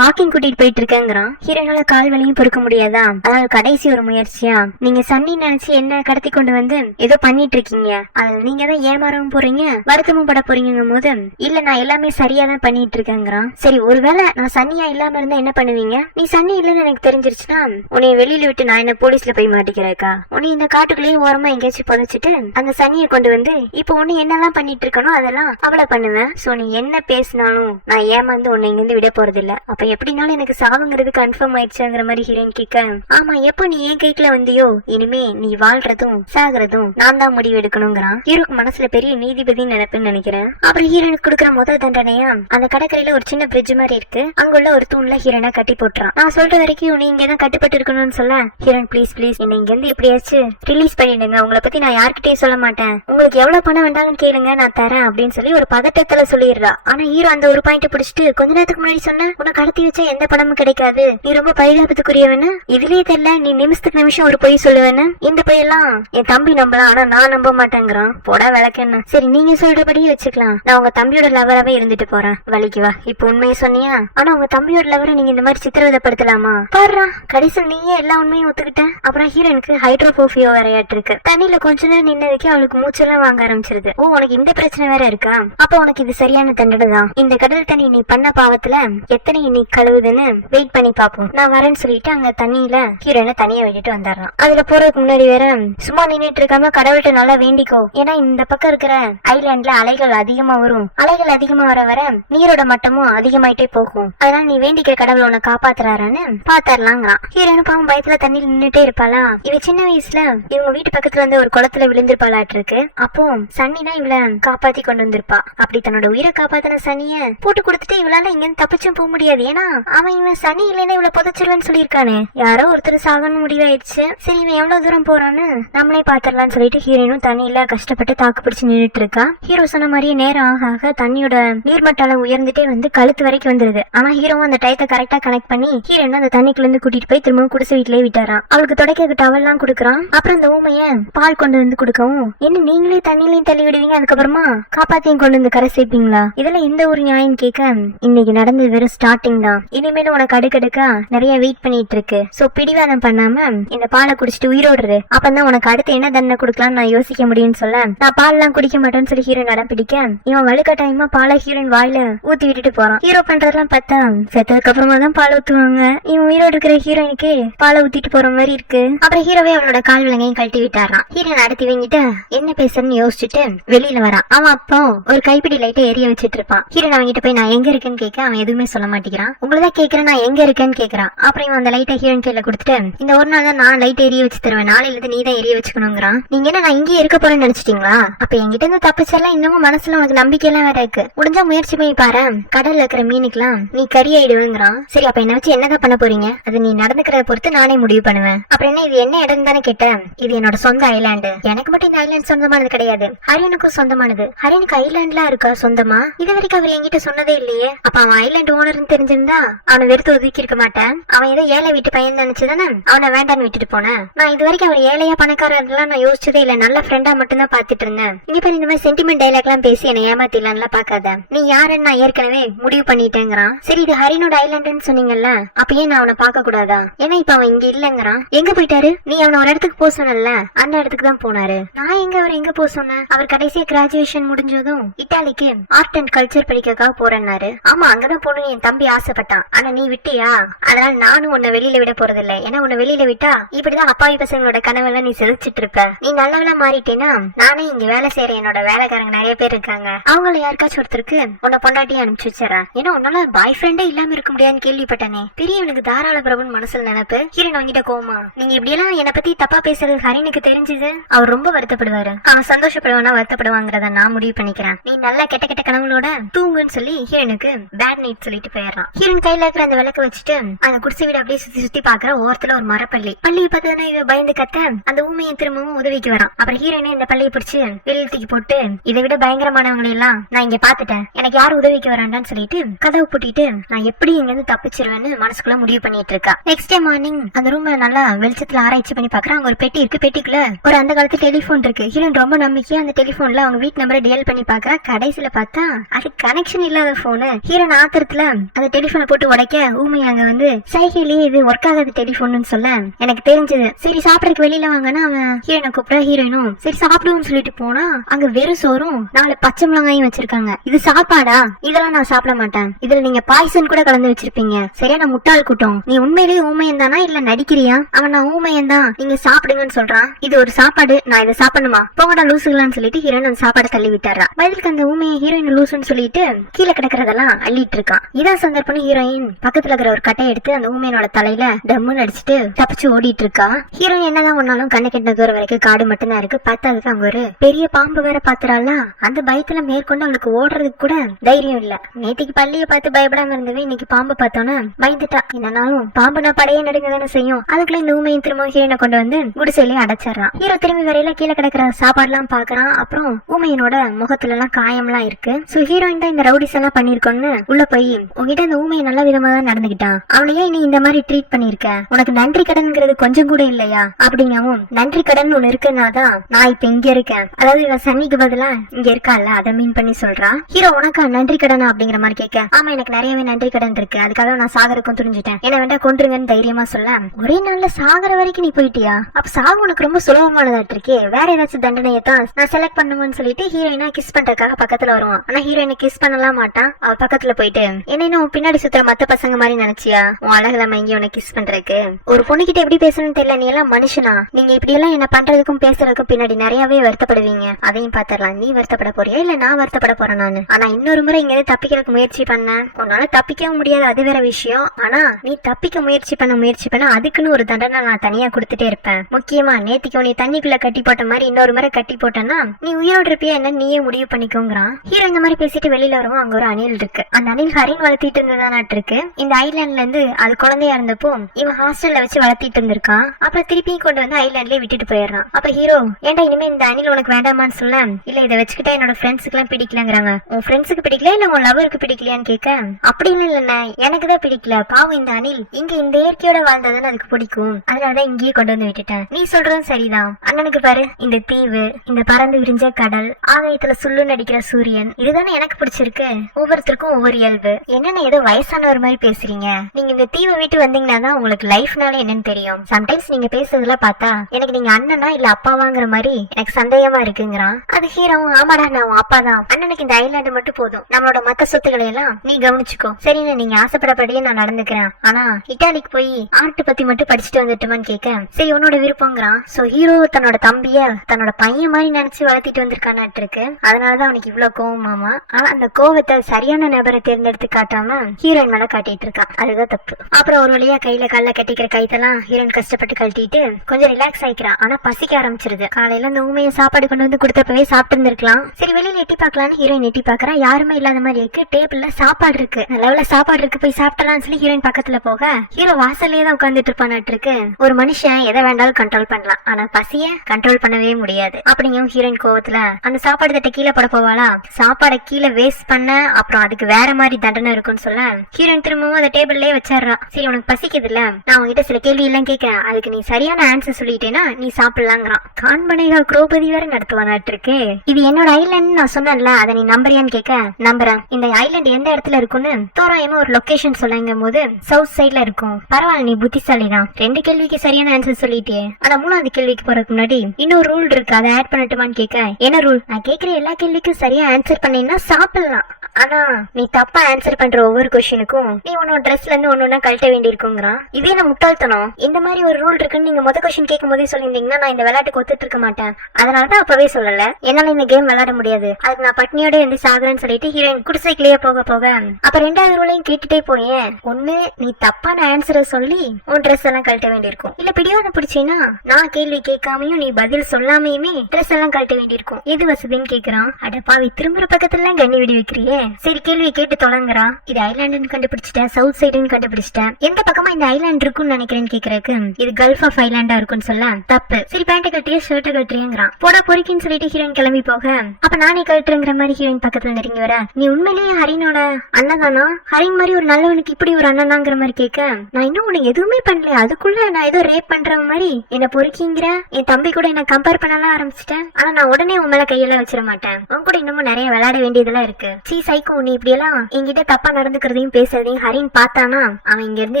வாக்கிங் கூட்டிட்டு போயிட்டு இருக்கேங்கிறான். ஹீரோயினால கால் வலியும் பொறுக்க முடியாதா, அதாவது கடைசி ஒரு முயற்சியா நீங்க சன்னி நினைச்சு என்ன கடத்தி கொண்டு வந்து ஏதோ பண்ணிட்டு இருக்கீங்க, அதுல நீங்க தான் ஏமாறவும் போறீங்க வருத்தமும் பட போறீங்கும் போது இல்ல நான் எல்லாமே சரியா தான் பண்ணிட்டு இருக்கேங்கிறான். சரி ஒருவேளை நான் சன்னியா இல்லாம இருந்தா என்ன பண்ணுவீங்க? நீ சன்னி இல்லன்னு எனக்கு தெரிஞ்சிருச்சுன்னா உன்னைய வெளியில விட்டு நான் என்ன போலீஸ்ல போய் மாட்டிக்கிறேக்கா, உன்னை இந்த காட்டுக்குள்ளேயே ஓரமா எங்கேயாச்சும் புதைச்சிட்டு அந்த சன்னியை கொண்டு வந்து இப்ப உன்னை என்னெல்லாம் பண்ணிட்டு இருக்கணும் அதெல்லாம் அவளை பண்ணுவேன். சோ நீ என்ன பேசினாலும் நான் ஏமாந்து உன்னை இங்கிருந்து விட போறது இல்ல. அப்ப எப்படினாலும் எனக்கு சாவுங்கிறது கன்ஃபார்ம் ஆயிடுச்சுங்கிற மாதிரி ஹீரோயின் கேட்க, ஆமா எப்போ நீ என் கைக்குல வந்தியோ இனிமே நீ வாழ்றதும் சாகுறதும் நான் தான் முடிவு எடுக்கணுங்கிறான். ஹீரோக்கு மனசுல பெரிய நீதிபதி நினைப்புன்னு நினைக்கிறேன். அப்புறம் ஹீரோனுக்கு கொடுக்குற முதல் தண்டனையா அந்த கடற்கரையில ஒரு சின்ன பிரிட்ஜ் மாதிரி இருக்கு, அங்குள்ள ஒரு தூண்ல ஹீரோனை கட்டி போட்டுறான். நான் சொல்ற வரைக்கும் நீ இங்கதான் கட்டுப்பட்டு இருக்கணும்னு சொல்ல, ஹீரோன் ப்ளீஸ் ப்ளீஸ் என்ன இங்க இருந்து எப்படியாச்சும் ரிலீஸ் பண்ணிடுங்க, உங்களை பத்தி நான் யார்கிட்டயும் சொல்ல மாட்டேன், உங்களுக்கு எவ்வளவு பணம் வேண்டாலும் கேளுங்க நான் தரேன் அப்படின்னு சொல்லி ஒரு பதட்டத்துல சொல்லிடுறா. ஆனா ஹீரோ அந்த ஒரு பாயிண்ட் பிடிச்சிட்டு கொஞ்ச நேரத்துக்கு முன்னாடி சொன்ன உனக்கு கடத்தி வச்சா எந்த பணமும் கிடைக்காது, நீ ரொம்ப பரிதாபத்துக்குரியவன்னு இதுலயே தெரியல, நீ நிமிஷத்துக்கு நிமிஷம் ஒரு பொய் சொல்லுவேன்னு, இந்த பொய்யெல்லாம் என் தம்பி நம்பலாம் ஆனா நான் நம்ப மாட்டேங்கிறான். போடா விளக்கென்ன, சரி நீங்க சொல்றபடியே வச்சுக்கலாம், நான் உங்க தம்பியோட லவராவே இருந்துட்டு போறேன், வலிக்கு வா. இப்ப உண்மையை சொன்னியா, ஆனா உங்க தம்பியோட லவரை நீங்க இந்த மாதிரி சித்திரவதைப்படுத்தலாமா? பாடுறா கடைசியில் நீயே எல்லா உண்மையும் ஒத்துக்கிட்ட. அப்புறம் ஹீரோனுக்கு ஹைட்ரோபோபியோ வரையாட்டு இருக்கு, தண்ணியில கொஞ்ச நேரம் நின்னதுக்கு அவளுக்கு மூச்செல்லாம் வாங்க ஆரம்பிச்சிருது. ஓ உனக்கு இந்த பிரச்சனை வேற இருக்கா? அப்ப உனக்கு இது சரியான தண்டனை தான். இந்த கடல் தண்ணி நீ பண்ண பாவத்துல எத்தனை நீ கழுவுதுன்னு வெயிட் பண்ணி பாப்போம், நான் வரேன்னு சொல்லிட்டு அங்க தண்ணியில ஹீரோனை தனியா விட்டுட்டு வந்துடுறான். அதுல போறதுக்கு முன்னாடி வேற சும்மா நின்னுட்டு இருக்காம கடவுள்கிட்ட நல்லா வேண்டிக்கோ, ஏன்னா இந்த பக்கம் இருக்கிற ஐலாண்ட்ல அலைகள் அதிகமா வரும், அலைகள் அதிகமா வர வர நீரோட மட்டமும் அதிகமாயிட்டே போகும், அதனால நீ வேண்டிக்கிற கடவுள் உன்னை காப்பாத்துறாருன்னு பாத்தரலாங்கிறான். ஹீரோனு பாவம் பயத்துல தண்ணியில நின்னுட்டே இருப்பாளா. இவ சின்ன வயசுல இவங்க வீட்டு பக்கத்துல வந்து ஒரு குளத்துல விழுந்திருப்பாளாட்டு இருக்கு. அப்போ சன்னி தான் இவள காப்பாத்தி கொண்டு வந்திருப்பா. அப்படி தன்னோட உயிரை காப்பாத்தின சனிய போட்டு கொடுத்துட்டு இவளால இங்க தப்பிச்சும் போக முடியாது, ஏன்னா அவன் இவன் சனி இல்லைன்னா இவளை புதைச்சிருவேன்னு சொல்லியிருக்கானே. யாரோ ஒருத்தர் சாகணும் முடிவாயிடுச்சு. சரி இவன் எவ்வளவு தூரம் போறான்னு நம்மளே பாத்திரலாம்னு சொல்லிட்டு ஹீரோனும் தண்ணியில கஷ்டப்பட்டு தாக்கு பிடிச்சு நின்றுட்டு இருக்கா. ஹீரோ சொன்ன மாதிரியே நேரம் ஆக ஆக தண்ணியோட நீர்மட்டால உயர்ந்துட்டே வந்து கழுத்து வரைக்கும் வந்துருது. ஆனா ஹீரோவும் அந்த டயத்தை கரெக்டா கனெக்ட் பண்ணி ஹீரோன் அந்த தண்ணிக்குள்ள இருந்து கூட்டிட்டு போய் திரும்பவும் குடிசை வீட்லயே விட்டாரான். அவளுக்கு தொடக்க டவல் எல்லாம் கொடுக்குறான். அப்புறம் அந்த ஊமைய பால் கொண்டு வந்து கொடுக்கவும், என்ன நீங்களே தண்ணிலையும் தள்ளி விடுவீங்க, அதுக்கப்புறமா காப்பாத்தையும் கொண்டு வந்து கரை சேர்ப்பீங்களா, இதெல்லாம் இந்த ஒரு நியாயம் கேட்க, இன்னைக்கு நடந்தது வெறும் ஸ்டார்டிங் தான், இனிமேலும் உனக்கு அடுக்கடுக்கா நிறைய வெயிட் பண்ணிட்டு இருக்கு. சோ பிடிவாதம் பண்ணாம இந்த பாலை குடிச்சிட்டு உயிரோடுறது, அப்பதான் உனக்கு அடுத்து என்ன தண்டனை கொடுக்கலாம்னு நான் யோசிக்க முடியும்னு சொல்ல, நான் பால் எல்லாம் குடிக்க மாட்டேன்னு சொல்லி ஹீரோ நடம் பிடிக்க, இவன் வலுக்கட்டாயமா பாலை ஹீரோயின் வாயில ஊத்தி விட்டுட்டு போறான். ஹீரோ பண்றதெல்லாம் பார்த்தா செத்ததுக்கு அப்புறமா தான் பால் ஊத்துவாங்க, இவன் உயிரோடு இருக்கிற ஹீரோயினுக்கு பாலை ஊத்திட்டு போற மாதிரி இருக்கு. அப்புறம் ஹீரோவே அவளோட கால் விலங்கையும் கழட்டி விட்டாரான். ஹீரோயின் அடுத்து வாங்கிட்டு என்ன பேசுறன்னு யோசிச்சுட்டு வெளியில வரான். அவன் அப்போ ஒரு கைப்பிடி லைட்டை எரிய வச்சிட்டு இருப்பான். ஹீரோன் அவங்கிட்ட போய் நான் எங்க இருக்கேன்னு கேட்க அவன் எதுவுமே சொல்ல மாட்டேங்கிறான். உங்களதான் கேட்கிறேன் நான் எங்க இருக்கேன்னு கேட்கறான். அப்புறம் இவன் அந்த லைட்டை ஹீரோயின் கையில கொடுத்துட்டு, இந்த ஒரு நாள் தான் நான் லைட் எரிய வச்சு தருவேன், நாளையில இருந்து நீ தான் எரிய வச்சுக்கணுங்கிறான். நீங்க என்ன நான் இங்கே இருக்க போறேன்னு நினைச்சிட்டீங்களா? அப்ப என்கிட்ட இருந்து தப்பிச்செல்லாம் இன்னமும் மனசுல உனக்கு நம்பிக்கை எல்லாம் வேற இருக்கு, முடிஞ்சா முயற்சி பண்ணி பாரு, கடல்ல இருக்கிற மீனுக்கெல்லாம் நீ கறி ஆயிடுவேங்கிறான். சரி அப்ப என்ன வச்சு என்னதான் பண்ண போறீங்க, அது நீ நடந்துக்கிறத பொறுத்து நானே முடிவு பண்ணுவேன். அப்புறம் என்ன இது என்ன இடம் தானே கேட்டேன், இது என்னோட சொந்த ஐலாண்டு, எனக்கு மட்டும் இந்த ஐலாண்ட் சொந்தமானது கிடையாது, ஹரியனுக்கும் சொந்தமானது. ஹரியனுக்கு ஐலாண்ட்லாம் இருக்கா சொந்தமா? இது வரைக்கும் அவர் என்கிட்ட சொன்னதே இல்லையே. அப்ப அவன் ஐலாண்ட் ஓனர்னு தெரிஞ்சிருந்தா அவனை வெறுத்து ஒதுக்கி இருக்க மாட்டேன். அவன் ஏதோ ஏழை வீட்டு பையன் நினைச்சுதானே அவனை வேண்டான்னு விட்டுட்டு போனேன். நான் இது வரைக்கும் அவர் ஏழையா பணக்காரர்லாம் நான் யோசிச்சதே இல்ல, நல்ல ஃப்ரெண்டா மட்டும் தான் பாத்துட்டு இருந்தேன். இங்க பாரு இந்த மாதிரி சென்டிமெண்ட் டைலாக் எல்லாம் பேசி என்ன ஏமாத்திடலாம்ல பாக்காத, நீ யாருன்னு நான் ஏற்கனவே முடிவு பண்ணிட்டேங்கிறான். சரி இது ஹரியனோட ஐலாண்டுன்னு சொன்னீங்கல்ல, அப்ப ஏன் நான் அவனை பார்க்க கூடாதா? ஏன்னா இப்ப அவன் இங்க இல்லங்கிறான். எங்க போயிட்டாரு? நீ அவனை ஒரு இடத்துக்கு போக சொன்னல, அந்த இடத்துக்கு தான் போனாரு. நான் எங்க அவர் எங்க போக சொன்னேன்? அவர் கடைசியா கிராஜுவேஷன் முடிஞ்சதும் இட்டாலிக்கு ஆர்ட் அண்ட் கல்ச்சர் படிக்கிறதுக்காக போறேன்னாரு. ஆமா, அங்கதான் போகணும் என் தம்பி ஆசைப்பட்டான். ஆனா நீ விட்டியா? அதனால நானும் உன்னை வெளியில விட போறதில்லை. ஏன்னா உன்னை வெளியில விட்டா இப்படிதான் அப்பாவி பசங்களோட கனவெல்லாம் நீ செதுச்சிட்டு இருப்ப. நீ நல்லவளா மாறிட்டேன்னா நானே இங்க வேலை செய்யற என்னோட வேலைக்காரங்க நிறைய பேர் இருக்காங்க, அவங்கள யாருக்காச்சும் ஒருத்தருக்கு உன்னை பொண்டாட்டி அனுப்பிச்சு வச்சுறேன். ஏன்னா உன்னால பாய் ஃப்ரெண்டே இல்லாம இருக்க முடியாதுன்னு கேள்விப்பட்டனே. பெரியவனுக்கு தாராள பிரபுன்னு மனசுல நினைப்பு. ஹீரோன் வாங்கிட்ட கோமா, நீங்க இப்படி எல்லாம் என்னை பத்தி தப்பா பேசுறது ஹரினுக்கு தெரிஞ்சது அவர் ரொம்ப வருத்தப்படுவாரு. அவன் சந்தோஷப்படுவானா வருத்தப்படுவாங்கிறத நான் முடிவு பண்ணிக்கிறேன். நீ நல்லா கெட்ட கெட்ட கனவுகளோட தூங்குன்னு சொல்லி ஹீரோனுக்கு பேட் நைட் சொல்லிட்டு போயிடறான். ஹீரோன் கையில இருக்கிற அந்த விளக்கு வச்சுட்டு அந்த குடிசை வீடு அப்படியே சுத்தி சுத்தி பாக்குற ஓரத்துல ஒரு மரப்பள்ளி. பள்ளியை பார்த்ததுன்னா இவ பயந்து கத்த அந்த ஊமையை திரும்பவும் உதவிக்கு வரான். அப்புறம் ஹீரோனே இந்த பள்ளியை பிடிச்சு வெளியில தூக்கி போட்டு இதை விட பயங்கரமானவங்களை எல்லாம் நான் இங்க பாத்துட்டேன், எனக்கு யாரும் உதவிக்கு வராண்டான்னு சொல்லிட்டு கதவு பூட்டிட்டு நான் எப்படி இங்க இருந்து தப்பிச்சிருவேன்னு மனசுக்குள்ள முடிவு பண்ணிட்டு இருக்கா. நெக்ஸ்ட் டே மார்னிங் அந்த ரூம்ல நல்லா வெளிச்சத்துல ஆராய்ச்சி பண்ணி பாக்குறான். அங்க ஒரு பெட்டி இருக்கு. பெட்டிக்குள்ள ஒரு அந்த காலத்து டெலிபோன் இருக்கு. ஹீரோன் ரொம்ப நம்பிக்கையா அந்த டெலிபோன்ல அவங்க வீட்டு நம்பரை டியல் பண்ணி பாக்குறா. கடைசியில பார்த்தா அது கனெக்ஷன் இல்லாத போனு. ஹீரோன் ஆத்திரத்துல அந்த டெலிபோனை போட்டு உடைக்க ஊமை அங்க வந்து சைகையிலேயே இது ஒர்க் ஆகாத டெலிபோன் சொல்ல எனக்கு தெரிஞ்சது. சரி சாப்பிடறதுக்கு வெளியில வாங்கன்னா அவன் ஹீரோனை கூப்பிட ஹீரோயினும் சரி சாப்பிடுவோம்னு சொல்லிட்டு போனா அங்க வெறும் சோறும் 4 பச்சை மிளகாயும் வச்சிருக்காங்க. இது சாப்பாடா? இதெல்லாம் நான் சாப்பிட மாட்டேன். இதுல நீங்க பாய்சன் கூட கலந்து வச்சிருப்பீங்க. சரியான முட்டாள் கூட்டம். நீ உண்மையிலேயே ஊமையன் தானா இல்ல நடிக்கிறியா? அவன் நான் ஊமையன் தான், நீங்க சாப்பிடுங்கன்னு சொல்றான். இது ஒரு சாப்பாடு, நான் இதை சாப்பிடணுமா? போங்கடா லூசுகளான்னு சொல்லிட்டு ஹீரோயின் அந்த சாப்பாடை தள்ளி விட்டாரா. பதிலுக்கு அந்த ஊமையை ஹீரோயின் லூசுன்னு சொல்லிட்டு கீழே கிடக்கிறதெல்லாம் அள்ளிட்டு இருக்கான். இதான் சந்தர்ப்பம் ஹீரோயின் பக்கத்துல இருக்கிற ஒரு கட்டையை எடுத்து அந்த ஊமையனோட தலையில டம்முன்னு அடிச்சுட்டு தப்பிச்சு ஓடிட்டு இருக்கா. ஹீரோயின் என்னதான் ஒன்னாலும் கண்ணு கெட்ட தூரம் வரைக்கும் காடு மட்டும்தான் இருக்கு. பத்தாதுக்கு அங்க ஒரு பெரிய பாம்பு வேற பாத்துறாள. அந்த பயத்துல மேற்கொண்டு அவளுக்கு ஓடுறதுக்கு கூட தைரியம் இல்ல. நேத்திக்கு பள்ளியை பார்த்து பயப்படாம இருந்தவே இன்னைக்கு பாம்பு பார்த்தோன்னு பயந்துட்டா. என்னன்னாலும் பாம்பு நான் படையே நடுங்க தானே செய்யும். அதுக்குள்ள இந்த ஊமையின் திரும்ப ஹீரோனை கொண்டு வந்து குடிசையிலேயே அடைச்சிடறான். ஹீரோ திரும்பி வரையில கீழே கிடக்கிற சாப்பாடு எல்லாம் பாக்குறான். அப்புறம் ஊமையனோட முகத்துல எல்லாம் காயம் எல்லாம் இருக்கு. சோ ஹீரோயின் தான் இந்த ரவுடிஸ் எல்லாம் பண்ணிருக்கோன்னு உள்ள போய் உங்ககிட்ட இந்த ஊமையை நல்ல விதமா தான் நடந்துகிட்டான், அவளையே நீ இந்த மாதிரி ட்ரீட் பண்ணிருக்க, உனக்கு நன்றி கடன்ங்கிறது கொஞ்சம் கூட இல்லையா அப்படிங்கவும் நன்றி கடன் ஒண்ணு இருக்குன்னாதான் நான் இப்ப இங்க இருக்கேன். அதாவது இவன் சன்னிக்கு பதிலா இங்க இருக்கால அதை மீன் பண்ணி சொல்றான். ஹீரோ உனக்கா நன்றி கடனா அப்படிங்கிற மாதிரி கேட்க ஆமா எனக்கு நிறையவே நன்றி கடன் இருக்கு, அதுக்காக நான் சாகருக்கும் துணிஞ்சிட்டேன், என்ன வேண்டா கொன்றுங்கன்னு தைரியமா சொல்ல ஒரே நாள்ல சாகர வரைக்கும் நீ போயிட்டியா? அப்ப சாகு உனக்கு ரொம்ப சுலபமானதாட்டு இருக்கே, வேற ஏதாச்சும் தண்டனையை தான் நான் செலக்ட் பண்ணுவேன்னு சொல்லிட்டு ஹீரோயினா கிஸ் பண்றதுக்காக பக்கத்துல வருவான். ஆனா ஹீரோயினை கிஸ் பண்ணலாம் மாட்டான். அவ பக்கத்துல போயிட்டு என்ன உன் பின்னாடி சுத்துற மத்த பசங்க மாதிரி நினைச்சியா உன் அழகுல மங்கி உன்னை கிஸ் பண்றதுக்கு? ஒரு பொண்ணு கிட்ட எப்படி பேசணும்னு தெரியல, நீ எல்லாம் மனுஷனா? நீங்க இப்படி எல்லாம் என்ன பண்றதுக்கும் பேசுறதுக்கும் பின்னாடி நிறையவே வருத்தப்படுவீங்க. அதையும் பாத்திரலாம். நீ வருத்தப்பட போறியா இல்ல நான் வருத்தப்பட போறேன் நானு? ஆனா இன்னொரு முறை இங்க தப்பிக்கிறதுக்கு முயற்சி பண்ண உன்னால தப்பிக்கவும் முடியாது, அது வேற விஷயம். ஆனா நீ தப்பிக்க முயற்சி பண்ண அதுக்குன்னு ஒரு தண்டனை நான் தனியா கொடுத்துட்டே இருப்பேன். முக்கியமா நேத்திக்கு நீ தண்ணிக்குள்ள கட்டி போட்ட மாதிரி இன்னொரு முறை கட்டி போட்டனா நீ உயிரோடு இருப்பியா என்ன நீயே முடிவு பண்ணிக்கோங்கிறான். ஹீரோ இந்த மாதிரி பேசிட்டு வெளியில வருவோம். அங்க ஒரு அணில் இருக்கு. அந்த அணில் ஹரின் வளர்த்திட்டு இருந்ததானாட்டு இருக்கு. இந்த ஐலாண்ட்ல இருந்து அது குழந்தையா இருந்தப்போ இவன் ஹாஸ்டல்ல வச்சு வளர்த்திட்டு இருந்திருக்கான். அப்புறம் திருப்பி கொண்டு வந்து ஐலாண்ட்லயே விட்டுட்டு போயிடுறான். அப்ப ஹீரோ ஏன்டா இனிமே இந்த அணில் உனக்கு வேண்டாமான்னு சொல்ல இல்ல இதை வச்சுக்கிட்டா என்னோட ஃப்ரெண்ட்ஸுக்கு எல்லாம் பிடிக்கலங்கிறாங்க. உன் ஃப்ரெண்ட்ஸுக்கு பிடிக்கல இல்ல உன் லவருக்கு பிடிக்கலையான்னு கேட்க அப்படி இல்ல எனக்கு தான் பிடிக்கல, பாவம் இந்த அணில் இங்க இந்த இயற்கையோட வாழ்ந்தாதானே அதுக்கு பிடிக்கும், அதனாலதான் இங்கேயே கொண்டு வந்து விட்டுட்டேன். நீ சொல்றதும் சரிதான். அண்ணனுக்கு பாரு இந்த தீவு, இந்த பறந்து விரிஞ்ச கடல், ஆகாயத்துல சுள்ளு நடிக்கிற சூரியன், இதுதானே எனக்கு பிடிச்சிருக்கு. ஒவ்வொருத்தருக்கும் ஒவ்வொரு இயல்பு. என்னன்னு ஏதோ வயசானவர் மாதிரி பேசுறீங்க. நீங்க இந்த தீவை விட்டு வந்தீங்கன்னா தான் உங்களுக்கு லைஃப்னால என்னன்னு தெரியும். சம்டைம்ஸ் நீங்க பேசுறதுலாம் பார்த்தா எனக்கு நீங்க அண்ணனா இல்ல அப்பாவாங்கிற மாதிரி எனக்கு சந்தேகமா இருக்குங்கிறான். அது ஹீரோவும் ஆமாடா நான் உன் அப்பா தான், அண்ணனுக்கு இந்த ஐலாண்டு மட்டும் போதும், நம்மளோட மத்த சொத்துக்களை எல்லாம் நீ கவனிச்சுக்கோ, சரின்னு நீங்க ஆசைப்படப்படியே நான் நடந்துக்கிறேன். ஆனா இட்டாலிக்கு போய் ஆர்ட் பத்தி மட்டும் படிச்சுட்டு வந்துட்டுமான்னு கேட்க சரி உன்னோட விருப்பங்கிறான். சோ ஹீரோ தன்னோட தம்பிய தன்னோட பையன் மாதிரி நினைச்சு வளர்த்திட்டு வந்திருக்கானாட்டு இருக்கு. அதனாலதான் அவனுக்கு இவ்வளவு கோவமாமா. ஆனா அந்த கோவத்தை சரியான நபரை தேர்ந்தெடுத்து காட்டாம ஹீரோயின் மேல காட்டிட்டு இருக்கான். அதுதான் தப்பு. அப்புறம் ஒரு வழியா கையில கால கட்டிக்கிற கைத்தெல்லாம் ஹீரோயின் கஷ்டப்பட்டு கழட்டிட்டு கொஞ்சம் ரிலாக்ஸ் ஆயிக்கிறான். ஆனா பசிக்க ஆரம்பிச்சிருது. காலையில அந்த ஊமையை சாப்பாடு கொண்டு வந்து கொடுத்தப்பவே சாப்பிட்டு இருந்திருக்கலாம். சரி வெளியில எட்டி பாக்கலான்னு ஹீரோயின் எட்டி பாக்குறா. யாருமே இல்லாத மாதிரி இருக்கு. டேபிள்ல சாப்பாடு இருக்கு. நல்ல சாப்பாடு இருக்கு, போய் சாப்பிடலாம்னு சொல்லி ஹீரோயின் பக்கத்துல போக ஹீரோ வாசல்லே தான் உட்கார்ந்துட்டு இருப்பானாட்டு இருக்கு. ஒரு மனுஷன் எதை வேண்டாலும் கண்ட்ரோல் பண்ணலாம், ஆனா பசிய கண்ட்ரோல் பண்ணவே முடியாது. அப்படிங்கும் ஹீரோயின் கோவத்துல அந்த சாப்பாடு தட்டை கீழே போட போவாளா, சாப்பாடை கீழே வேஸ்ட் பண்ண அப்புறம் அதுக்கு வேற மாதிரி தண்டனை இருக்குன்னு சொல்ல ஹீரோயின் திரும்பவும் அந்த டேபிள்லயே வச்சிடறா. சரி உனக்கு பசிக்குது இல்ல, நான் உங்ககிட்ட சில கேள்வி எல்லாம் கேட்கிறேன், அதுக்கு நீ சரியான ஆன்சர் சொல்லிட்டேன்னா நீ சாப்பிடலாங்கிறான். காண்பனைகள் குரோபதி வேற நடத்துவானாட்டு இருக்கு. இது என்னோட ஐலாண்ட் நான் சொன்னேன்ல, அதை நீ நம்புறியான்னு கேட்க நம்புறேன். இந்த ஐலாண்ட் எந்த இடத்துல இருக்குன்னு தோராயமா ஒரு லொகேஷன் சொல்லுங்கும் போது சவுத் சைட்ல இருக்கும். பரவாயில்ல நீ புத்திசாலிதான், 2 கேள்விக்கு சரியான ஆன்சர் சொல்லிட்டே. ஆனா 3வது கேள்விக்கு போறதுக்கு முன்னாடி இன்னொரு ரூல் இருக்கு, அதை ஆட் பண்ணட்டுமான்னு கேட்க, என்ன ரூல்? நான் கேக்குற எல்லா கேள்விக்கும் சரியா ஆன்சர் பண்ணீங்கன்னா சாப்பிடலாம், ஆனா நீ தப்பா ஆன்சர் பண்ற ஒவ்வொரு கொஸ்டினுக்கும் நீ உன்னோட ட்ரெஸ்ல இருந்து ஒன்னொன்னா கழட்ட வேண்டி இருக்குங்கிறான். இதே நான் முட்டாள்தனம். இந்த மாதிரி ஒரு ரூல் இருக்குன்னு நீங்க முத கொஸ்டின் கேட்கும் போதே சொல்லியிருந்தீங்கன்னா நான் இந்த விளையாட்டுக்கு ஒத்துட்டு இருக்க மாட்டேன். அதனாலதான் அப்பவே சொல்லல. என்னால இந்த கேம் விளையாட முடியாது, அதுக்கு நான் பட்னியோட இருந்து சாகுறேன்னு சொல்லிட்டு ஹீரோயின் குடிசைக்குள்ளேயே போக போக அப்ப ரெண்டாவது ரூலையும் கேட்டுட்டே போயேன். ஒண்ணு நீ தப்பான ஆன்சரை சொல்லி உன் ட்ரெஸ் எல்லாம் கழட்ட வேண்டியிருக்கும், இல்ல பிடிவாத பிடிச்சேன்னா நான் கேள்வி கேட்காமையும் நீ பதில் சொல்லாமையுமே ட்ரெஸ் எல்லாம் கழட்ட வேண்டியிருக்கும். எது வசதின்னு கேக்குறான். அட பாவி, திரும்புற பக்கத்துல கண்ணி விடி வைக்கிறியே. சரி கேள்வி கேட்டு தொலைங்கிறான். இது ஐலாண்டுன்னு கண்டுபிடிச்சிட்டேன், சவுத் சைடுன்னு கண்டுபிடிச்சிட்டேன், எந்த பக்கமா இந்த ஐலாண்ட் இருக்குன்னு நினைக்கிறேன்னு கேக்குறதுக்கு இது கல்ஃப் ஆஃப் ஐலாண்டா இருக்குன்னு சொல்ல தப்பு. சரி பேண்ட கட்டியே ஷர்ட்டை கட்டுறியங்கிறான். போடா பொறிக்கின்னு சொல்லிட்டு ஹீரோயின் கிளம்பி போக அப்ப நானே கட்டுறேங்கிற மாதிரி ஹீரோயின் பக்கத்துல நெருங்கி வர, நீ உண்மையிலேயே ஹரினோட அண்ணன் தானா? ஹரின் மாதிரி ஒரு நல்லவனுக்கு இப்படி ஒரு அண்ணனாங்கிற மாதிரி கேட்க, நான் இன்னும் உனக்கு எதுவுமே பண்ணல, அதுக்குள்ள நான் ஏதோ ரேப் பண்ற மாதிரி என்ன பொறுக்கிங்கிற. என் தம்பி கூட என்ன கம்பேர் பண்ணலாம் ஆரம்பிச்சிட்டேன். ஆனா நான் உடனே உன் மேல கையெல்லாம் வச்சிட மாட்டேன், உன் கூட இன்னமும் நிறைய விளையாட வேண்டியதெல்லாம் இருக்கு. சைக்கோ, நீ இப்படி எல்லாம் என்கிட்ட தப்பா நடந்துக்கிறதையும் பேசுறதையும் ஹரின் பார்த்தானா அவன் இங்க இருந்து